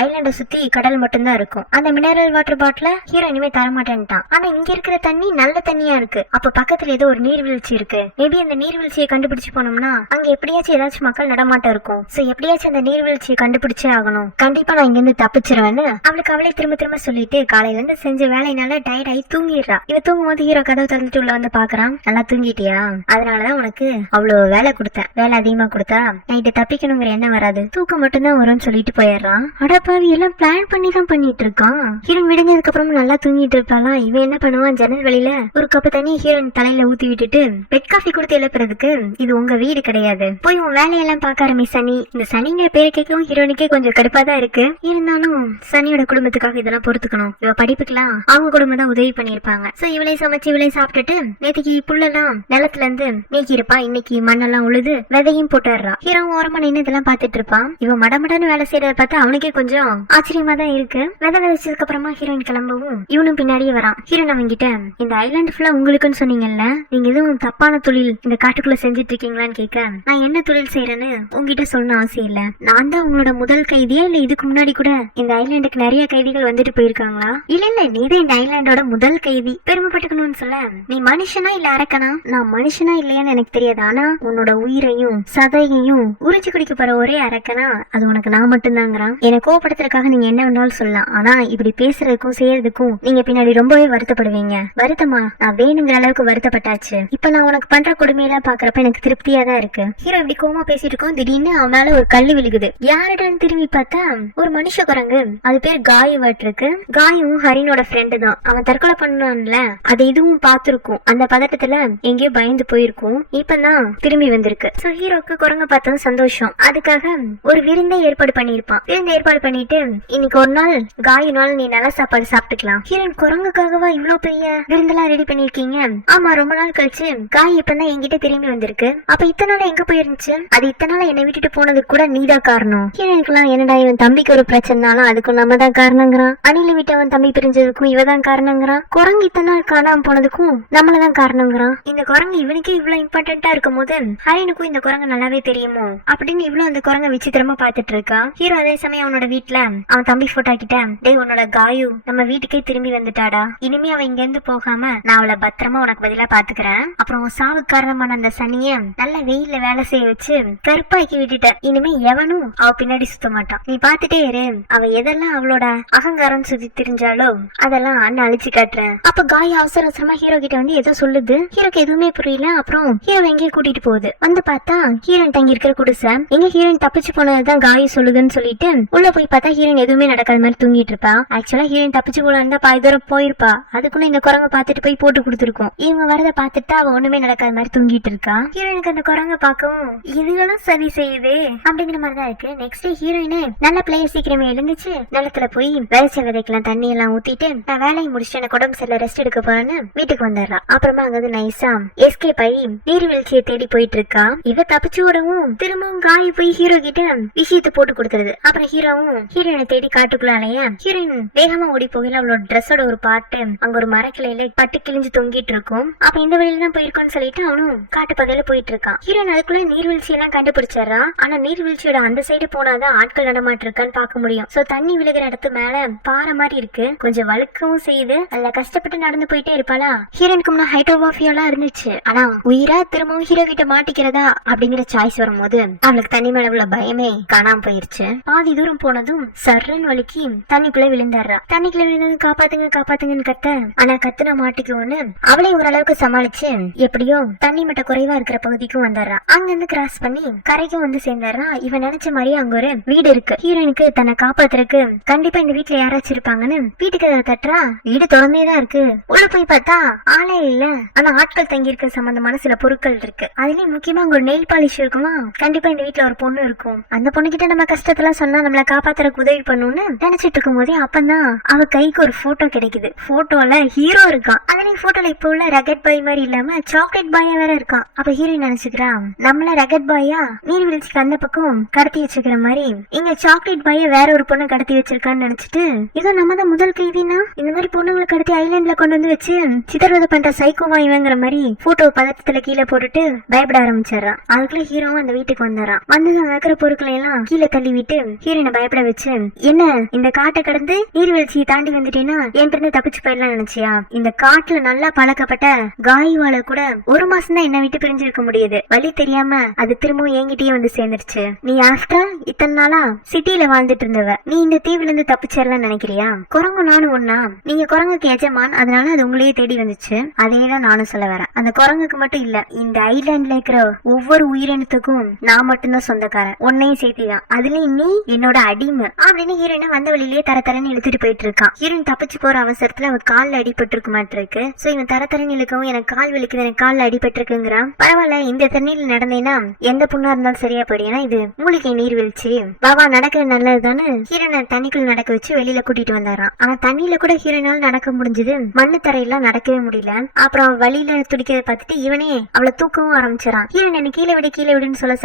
ஐலாண்டை சுத்தி கடல் மட்டும்தான் இருக்கும். அந்த மினரல் வாட்டர் பாட்டில ஹீரோ இனிமே தரமாட்டேன்ட்டான். ஆனா இங்க இருக்கிற தண்ணி நல்ல தண்ணியா இருக்கு. அப்ப பக்கத்துல ஏதோ ஒரு நீர்வீழ்ச்சி இருக்கு. மேபி அந்த நீர்வீழ்ச்சியை கண்டுபிடிச்சு போனோம்னா அங்க எப்படியாச்சும் ஏதாச்சும் மக்கள் நடமாட்டம் இருக்கும். சோ எப்படியாச்சும் அந்த நீர்வீழ்ச்சியை கண்டுபிடிச்சே ஆகணும். கண்டிப்பா நான் இங்க இருந்து தப்பிச்சிருவேன்னு அவளுக்கு அவளே திரும்ப சொல்லிட்டு காலையில இருந்து செஞ்ச வேலையினால டயர்ட் ஆகி தூங்கிடுறா. இவ தூங்கும் போது ஹீரோ கதவு திறந்துட்டு உள்ள வந்து பாக்குறான். நல்லா தூங்கிட்டியா? அதனாலதான் உனக்கு அவ்வளவு வேலை கொடுத்தேன். வேலை அதிகமா கொடுத்தா நைட்டு தப்பிக்கணுங்கிற எண்ணம் வராது, தூக்கம் மட்டும்தான் வரும்னு சொல்லிட்டு போயிடுறான். அடப்பாவி, எல்லாம் பிளான் பண்ணி தான் பண்ணிட்டு இருக்கான். ஹீரோயின் விடுஞ்சதுக்கு அப்புறம் நல்லா தூங்கிட்டு இருப்பாலாம். இவன் என்ன பண்ணுவான், ஜன்னல் வெளியில ஒரு கப்பு தண்ணி ஹீரோயின் தலையில ஊத்தி விட்டுட்டு, பெட் காஃபி கொடுத்து எழுப்புறதுக்கு இது உங்க வீடு கிடையாது, போய் உன் வேலையெல்லாம் பாக்க ஆரம்பி சனி. இந்த சனிங்கிற பேரை கேட்கவும் ஹீரோனுக்கே கொஞ்சம் கடுப்பா தான் இருக்கு. இருந்தாலும் சனியோட குடும்பத்துக்காக இதெல்லாம் பொறுத்துக்கணும். இவ படிப்புக்கெல்லாம் அவங்க குடும்பம் தான் உதவி பண்ணிருப்பாங்க. சோ இவளே சமைச்சு இவளே சாப்பிட்டுட்டு நேற்றுக்கு புல்லெல்லாம் நிலத்துல இருந்து நீக்கி இருப்பா. இன்னைக்கு மண்ணெல்லாம் உழுது விதையும் போட்டுறா. ஹீரோ ஓரமா நின்று இதெல்லாம் பாத்துட்டு இருப்பான். இவன் மடமடன்னு வேலை செய்யறத பார்த்தா அவனுக்கே கொஞ்சம் ஆச்சரியமா தான் இருக்கு. விதை விதைச்சதுக்கு அப்புறமா ஹீரோயின் கிளம்பவும் இவனும் பின்னாடியே வரான். ஹீரோன் அவங்கிட்ட, இந்த ஐலாண்ட் ஃபுல்லா உங்களுக்குன்னு சொன்னீங்கல்ல, நீங்க எதுவும் தப்பான தொழில் இந்த காட்டுக்குள்ள செஞ்சுட்டு இருக்கீங்களான்னு கேட்க, நான் என்ன தொழில் செய்யறேன்னு உங்ககிட்ட சொல்லணும் அவசியம் இல்ல. நான் தான் உங்களோட முதல் கைதியா இல்ல இதுக்கு முன்னாடி கூட இந்த ஐலாண்டுக்கு நிறைய கைதிகள் வந்துட்டு போயிருக்காங்களா? இல்ல நீதான் இந்த ஐலாண்டோட முதல் கைதி, பெருமைப்பட்டுக்கணும்னு சொல்ல, நீ மனுஷனா இல்ல அரக்கனா? நான் மனுஷனா இல்லையான்னு எனக்கு தெரியாது, ஆனா உன்னோட உயிரையும் சதையையும் உறிஞ்சு குடிக்க போற ஒரே அரக்கனா அது உனக்கு நான் மட்டும்தாங்கிறான். என்னை கோவப்படுத்துறதுக்காக நீங்க என்ன வேணாலும் சொல்லலாம், ஆனா இப்படி பேசுறதுக்கும் செய்யறதுக்கும் நீங்க பின்னாடி ரொம்பவே வருத்தப்படுவீங்க. வருத்தமா? நான் வேணுங்கிற அளவுக்கு வருத்தப்பட்டாச்சு. இப்ப நான் உனக்கு பண்ற கொடுமையெல்லாம் பாக்குறப்ப எனக்கு திருப்தியா தான் இருக்கு. ஹீரோ இப்படி கோமா பேசிட்டு இருக்கோம். திடீர்னு அவனால ஒரு கல்லு விழுகுது. யாருடான்னு திரும்பி பார்த்தா ஒரு மனுஷ குரங்கு. அது பேர் காயுவாட் இருக்கு. காயும் ஹரினோட ஃப்ரெண்டு தான். அவன் தற்கொலை பண்ணான்ல, அது இதுவும் பார்த்திருக்கும். அந்த பதட்டத்துல எங்கேயோ பயந்து போயிருக்கும். இப்பதான் திரும்பி வந்திருக்கு. சோ ஹீரோக்கு குரங்க பார்த்ததும் சந்தோஷம். அதுக்காக ஒரு விருந்தை ஏற்பாடு பண்ணிருப்பான். விருந்து ஏற்பாடு பண்ணிட்டு, இன்னைக்கு ஒரு நாள் காயினால நீ நல்ல சாப்பாடு சாப்பிட்டுக்கலாம். ஹீரோயின் குரங்குக்காகவா இவ்வளவு பெரிய விருந்தெல்லாம் ரெடி பண்ணிருக்கீங்க? ஆமா, ரொம்ப நாள் கழிச்சு காய் இப்பதான் என்கிட்ட திரும்பி வந்திருக்கு. அப்ப இத்தனை நாள் எங்க போயிருந்துச்சு? அது இத்தனை நாள் என்னை விட்டுட்டு போனதுக்கு கூட நீதான் காரணம். ஹீரோயினுக்குலாம் என்னடா இவன் தம்பிக்கு ஒரு பிரச்சனைனாலும் அதுக்கும் நம்ம தான் காரணங்கிறான். அணில விட்டு அவன் தம்பி பிரிஞ்சதுக்கும் இவதான் காரணங்கிறான். குரங்கு இத்தனை நாள் காணாம போனதுக்கும் நம்மளதான் காரணங்கிறான். இந்த குரங்கு இவனுக்கே இவ்வளவு இம்பார்ட்டன்டா இருக்கும் போது ஹரினுக்கும் இந்த குரங்கு நல்லாவே தெரியுமோ அப்படின்னு இவ்வளவு அந்த குரங்க விசித்திரமா பாத்துட்டு இருக்கா. ஹீரோ அதே சமயம் அவனோட வீட்டுல அவன் தம்பி போட்டோ கிட்ட, டேய் உன்னோட காயு நம்ம வீட்டுக்கே திரும்பி வந்துட்டாடா. இனிமே அவன் இங்க இருந்து போகாம நான் அவளை பத்திரமா உனக்கு பதிலா பாத்துக்கிறேன். அப்புறம் சாவு காரணமான அந்த சனிய நல்ல வெயில்ல வேலை செய்ய வச்சு கருப்பாக்கி விட்டுட்ட. இனிமே எவனும் அவ பின்னாடி சுத்த மாட்டான். நீ பாத்துட்டே இரு. அவ எதெல்லாம் அவளோட அகங்காரம் சுத்தி தெரிஞ்சாலோ அதெல்லாம் அண்ணன் அழிச்சு காட்டுறேன். அப்ப காய் அவசர அவசரமா ஹீரோ கிட்ட வந்து ஏதோ சொல்லுது. ஹீரோக்கு எதுவுமே புரியல. அப்புறம் ஹீரோ எங்கேயும் கூட்டிட்டு போகுது. வந்து பார்த்தா ஹீரோயின் தங்கி இருக்கிற குடிசை. எங்க ஹீரோயின் தப்பிச்சு போனதுதான் காய் சொல்லுதுன்னு சொல்லிட்டு உள்ள போய் பார்த்தா ஹீரோயின் எதுவுமே நடக்காத மாதிரி தூங்கிட்டு இருப்பா. ஆக்சுவலா ஹீரோயின் தப்பிச்சு போலான்னு தான் பாதி தூரம் போயிருப்பா. அதுக்குள்ள இந்த குரங்க பாத்துட்டு போய் போட்டு கொடுத்துருக்கோம். இவங்க வரத பாத்துட்டு அவ ஒண்ணுமே நடக்காத மாதிரி தூங்கிட்டு இருக்கா. ஹீரோயினுக்கு அந்த குரங்க பாக்கவும் இதுகளும் சரி செய்யுது அப்படிங்கிற மாதிரிதான் இருக்கு. நெக்ஸ்ட் ஹீரோயினு நல்ல பிளேயர் சீக்கிரமே எழுந்துச்சு நிலத்துல போய் விளைச்ச விதைக்கெல்லாம் தண்ணி எல்லாம் ஊத்திட்டு நான் வேலையை முடிச்சுட்டு எனக்கு உடம்பு சரியில்லை ரெஸ்ட் எடுக்க போறேன்னு வீட்டுக்கு வந்துடுறா. அப்புறமா அங்க வந்து நைஸா எஸ்கேப் ஆகி நீர்வீழ்ச்சியை தேடி போயிட்டு இருக்கா. இவ தப்பிச்சு விடவும் திரும்பவும் காய் போய் ஹீரோ கிட்ட விஷயத்தை போட்டு கொடுத்துருது. அப்புறம் ஹீரோவும் ஹீரோயினை தேடி காட்டுக்குள்ளாலேயே ஹீரோயின் வேகமா ஓடி போகல அவளோட ட்ரெஸ்ஸோட ஒரு பாட்டு அங்க ஒரு மரக்கிளையில பட்டு கிழிஞ்சு தொங்கிட்டு இருக்கும். அப்ப இந்த வழியில தான் போயிருக்கோம்னு சொல்லிட்டு அவனும் காட்டு பகையில போயிட்டு இருக்கான். ஹீரோயின் அதுக்குள்ள நீர்வீழ்ச்சி எல்லாம் கண்டுபிடிச்சாரான். ஆனா நீர்வீழ்ச்சியோட அந்த சைடு போனாதான் ஆட்கள் நடமாட்டு இருக்கான்னு பாக்க முடியும். சோ தண்ணி விழுகிற இடத்து மேல பாறை மாதிரி இருக்கு, கொஞ்சம் வழுக்கவும் செய்யுது. அதுல கஷ்டப்பட்டு நடந்து போயிட்டே இருப்பாளா. ஹீரோயினுக்கு முன்ன ஹைட்ரோபாஃபியெல்லாம் இருந்துச்சு. ஆனா உயிரா திரும்பவும் ஹீரோ கிட்ட மாட்டிக்கிறதா அப்படிங்கிற சாய்ஸ் வரும்போது அவளுக்கு தண்ணி மேல உள்ள பயமே காணாம போயிருச்சு. பாதி தூரம் போனதும் சர்றன்னு வலிக்கு தண்ணிக்குள்ள விழுந்தாடுறா. தண்ணிக்குள்ள விழுந்தது காப்பாத்துங்க காப்பாத்துங்கன்னு கத்த, ஆனா கத்துன மாட்டிக்குவோன்னு அவளே ஓரளவுக்கு சமாளிச்சு எப்படியோ தண்ணி மட்ட குறைவா இருக்கிற பகுதிக்கும் வந்துடுறா. அங்க இருந்து கிராஸ் பண்ணி கரைக்கும் வந்து சேர்ந்துடுறா. இவன் நினைச்ச மாதிரியே அங்க ஒரு வீடு இருக்கு. ஹீரோயினுக்கு தன்னை காப்பாத்துறதுக்கு கண்டிப்பா இந்த வீட்டுல யாராச்சும் இருப்பாங்கன்னு வீட்டுக்கு அதை தட்டுறா. வீடு திறந்தேதான் இருக்கு. உள்ள போய் பார்த்தா ஆளே இல்ல. ஆனா ஆட்கள் தங்கி இருக்க சம்பந்தமான சில பொருட்கள் இருக்கு. அதுலயும் முக்கியமா அங்க ஒரு நெயில் பாலிஷ் இருக்குமா. கண்டிப்பா இந்த வீட்டுல ஒரு பொண்ணு இருக்கும். அந்த பொண்ணு கிட்ட நம்ம கஷ்டத்தெல்லாம் சொன்னா நம்மள காப்பாத்துறதுக்கு உதவி பண்ணுன்னு நினைச்சிட்டு இருக்கும் போதே அப்பதான் அவ கைக்கு ஒரு போட்டோ கிடைக்குது. போட்டோல ஹீரோ இருக்கான். அதுலயும் போட்டோல இப்ப உள்ள ரகட் பாய் மாதிரி இல்லாம சாக்லேட் பாயா வேற இருக்கான். அப்ப ஹீரோயின் நினைச்சுக்கிறா நம்மள ரகட் பாயா நீர்வீழ்ச்சிக்கு அந்த பக்கம் கடத்தி வச்சுக்கிற மாதிரி இங்க சாக்லேட் பாய வேற ஒரு பொண்ணு கடத்தி வச்சிருக்கான்னு நினைச்சிட்டு இதோ நம்ம தான் முதல் கைதினா இந்த மாதிரி பொண்ணுங்களை கடத்தி ஐலாண்ட்ல கொண்டு வந்து வச்சு சித்திரவதை பண்ற சைக்கோவா இவங்கிற மாதிரி போட்டோ பதட்டத்துல கீழே போட்டுட்டு பயப்பட ஆரம்பிச்சிடறான். அதுக்குள்ள ஹீரோவும் அந்த வீட்டுக்கு வந்துடுறான். வந்து வைக்கிற பொருட்களை எல்லாம் கீழே தள்ளி விட்டு ஹீரோனை பயப்பட வச்சு என்ன இந்த காட்டை கடந்து நீர்வீழ்ச்சியை தாண்டி வந்துட்டேன்னா என்கிட்ட தப்பிச்சு போயிடலாம் நினைச்சியா? இந்த காட்டுல நல்லா பழக்கப்பட்ட காய்வால கூட ஒரு மாசம் தான் என்ன விட்டு பிரிஞ்சிருக்க முடியுது. வழி தெரியாம அது திரும்பவும் என்கிட்டயே வந்து சேர்ந்துருச்சு. நீ ஆஃப்டர் இத்தனை நாளா சிட்டில வாழ்ந்துட்டு இருந்தவ, நீ இந்த தீவுல இருந்து தப்பிச்சிடலாம் நினைக்கிறியா? குரங்கு நானும் ஒன்னா, நீங்க குரங்குக்கு எஜமான், அதனால அது உங்களையே தேடி வந்துச்சு. அதேதான் நானும் சொல்ல வரேன். அந்த குரங்குக்கு மட்டும் இல்ல, இந்த ஐலாண்ட்ல இருக்கிற ஒவ்வொரு உயிரினத்துக்கும் நான் மட்டும்தான் சொந்தக்காரன், உன்னையும் சேர்த்திதான். அதுலயும் நீ என்னோட அடிமை அப்படின்னு ஹீரோயினை வந்த வழியிலேயே தரன்னு இழுத்துட்டு போயிட்டு இருக்கான். ஹீரோயின் தப்பிச்சு போற அவசரத்துல அவ கால்ல அடிபட்டு இருக்கு மாட்டிருக்கு. சோ இவன் தரன்னு இழுக்கவும் எனக்கு கால் வலிக்குது, எனக்கு கால்ல அடிபட்டு இருக்குங்கிறான். பரவாயில்ல, இந்த தண்ணியில நடந்தேன்னா எந்த புண்ணா இருந்தாலும் சரியா போயிடும், ஏன்னா இது மூலிகை நீர்வீழ்ச்சி, பாபா நடக்கிறது நல்லதுதானு ஹீரோனை தண்ணிக்குள்ள நடக்க வச்சு வெளியில கூட்டிட்டு வந்தாராம். ஆனா தண்ணியில கூட ஹீரோனால நடக்க முடிஞ்சது, மண்ணு தரையெல்லாம் நடக்கவே முடியல. அப்புறம் வழியில துடிக்கிறத பார்த்துட்டு இவனே அவளை தூக்கவும் ஆரம்பிச்சான். ஹீரோன் என்ன கீழே விடுன்னு சொல்ல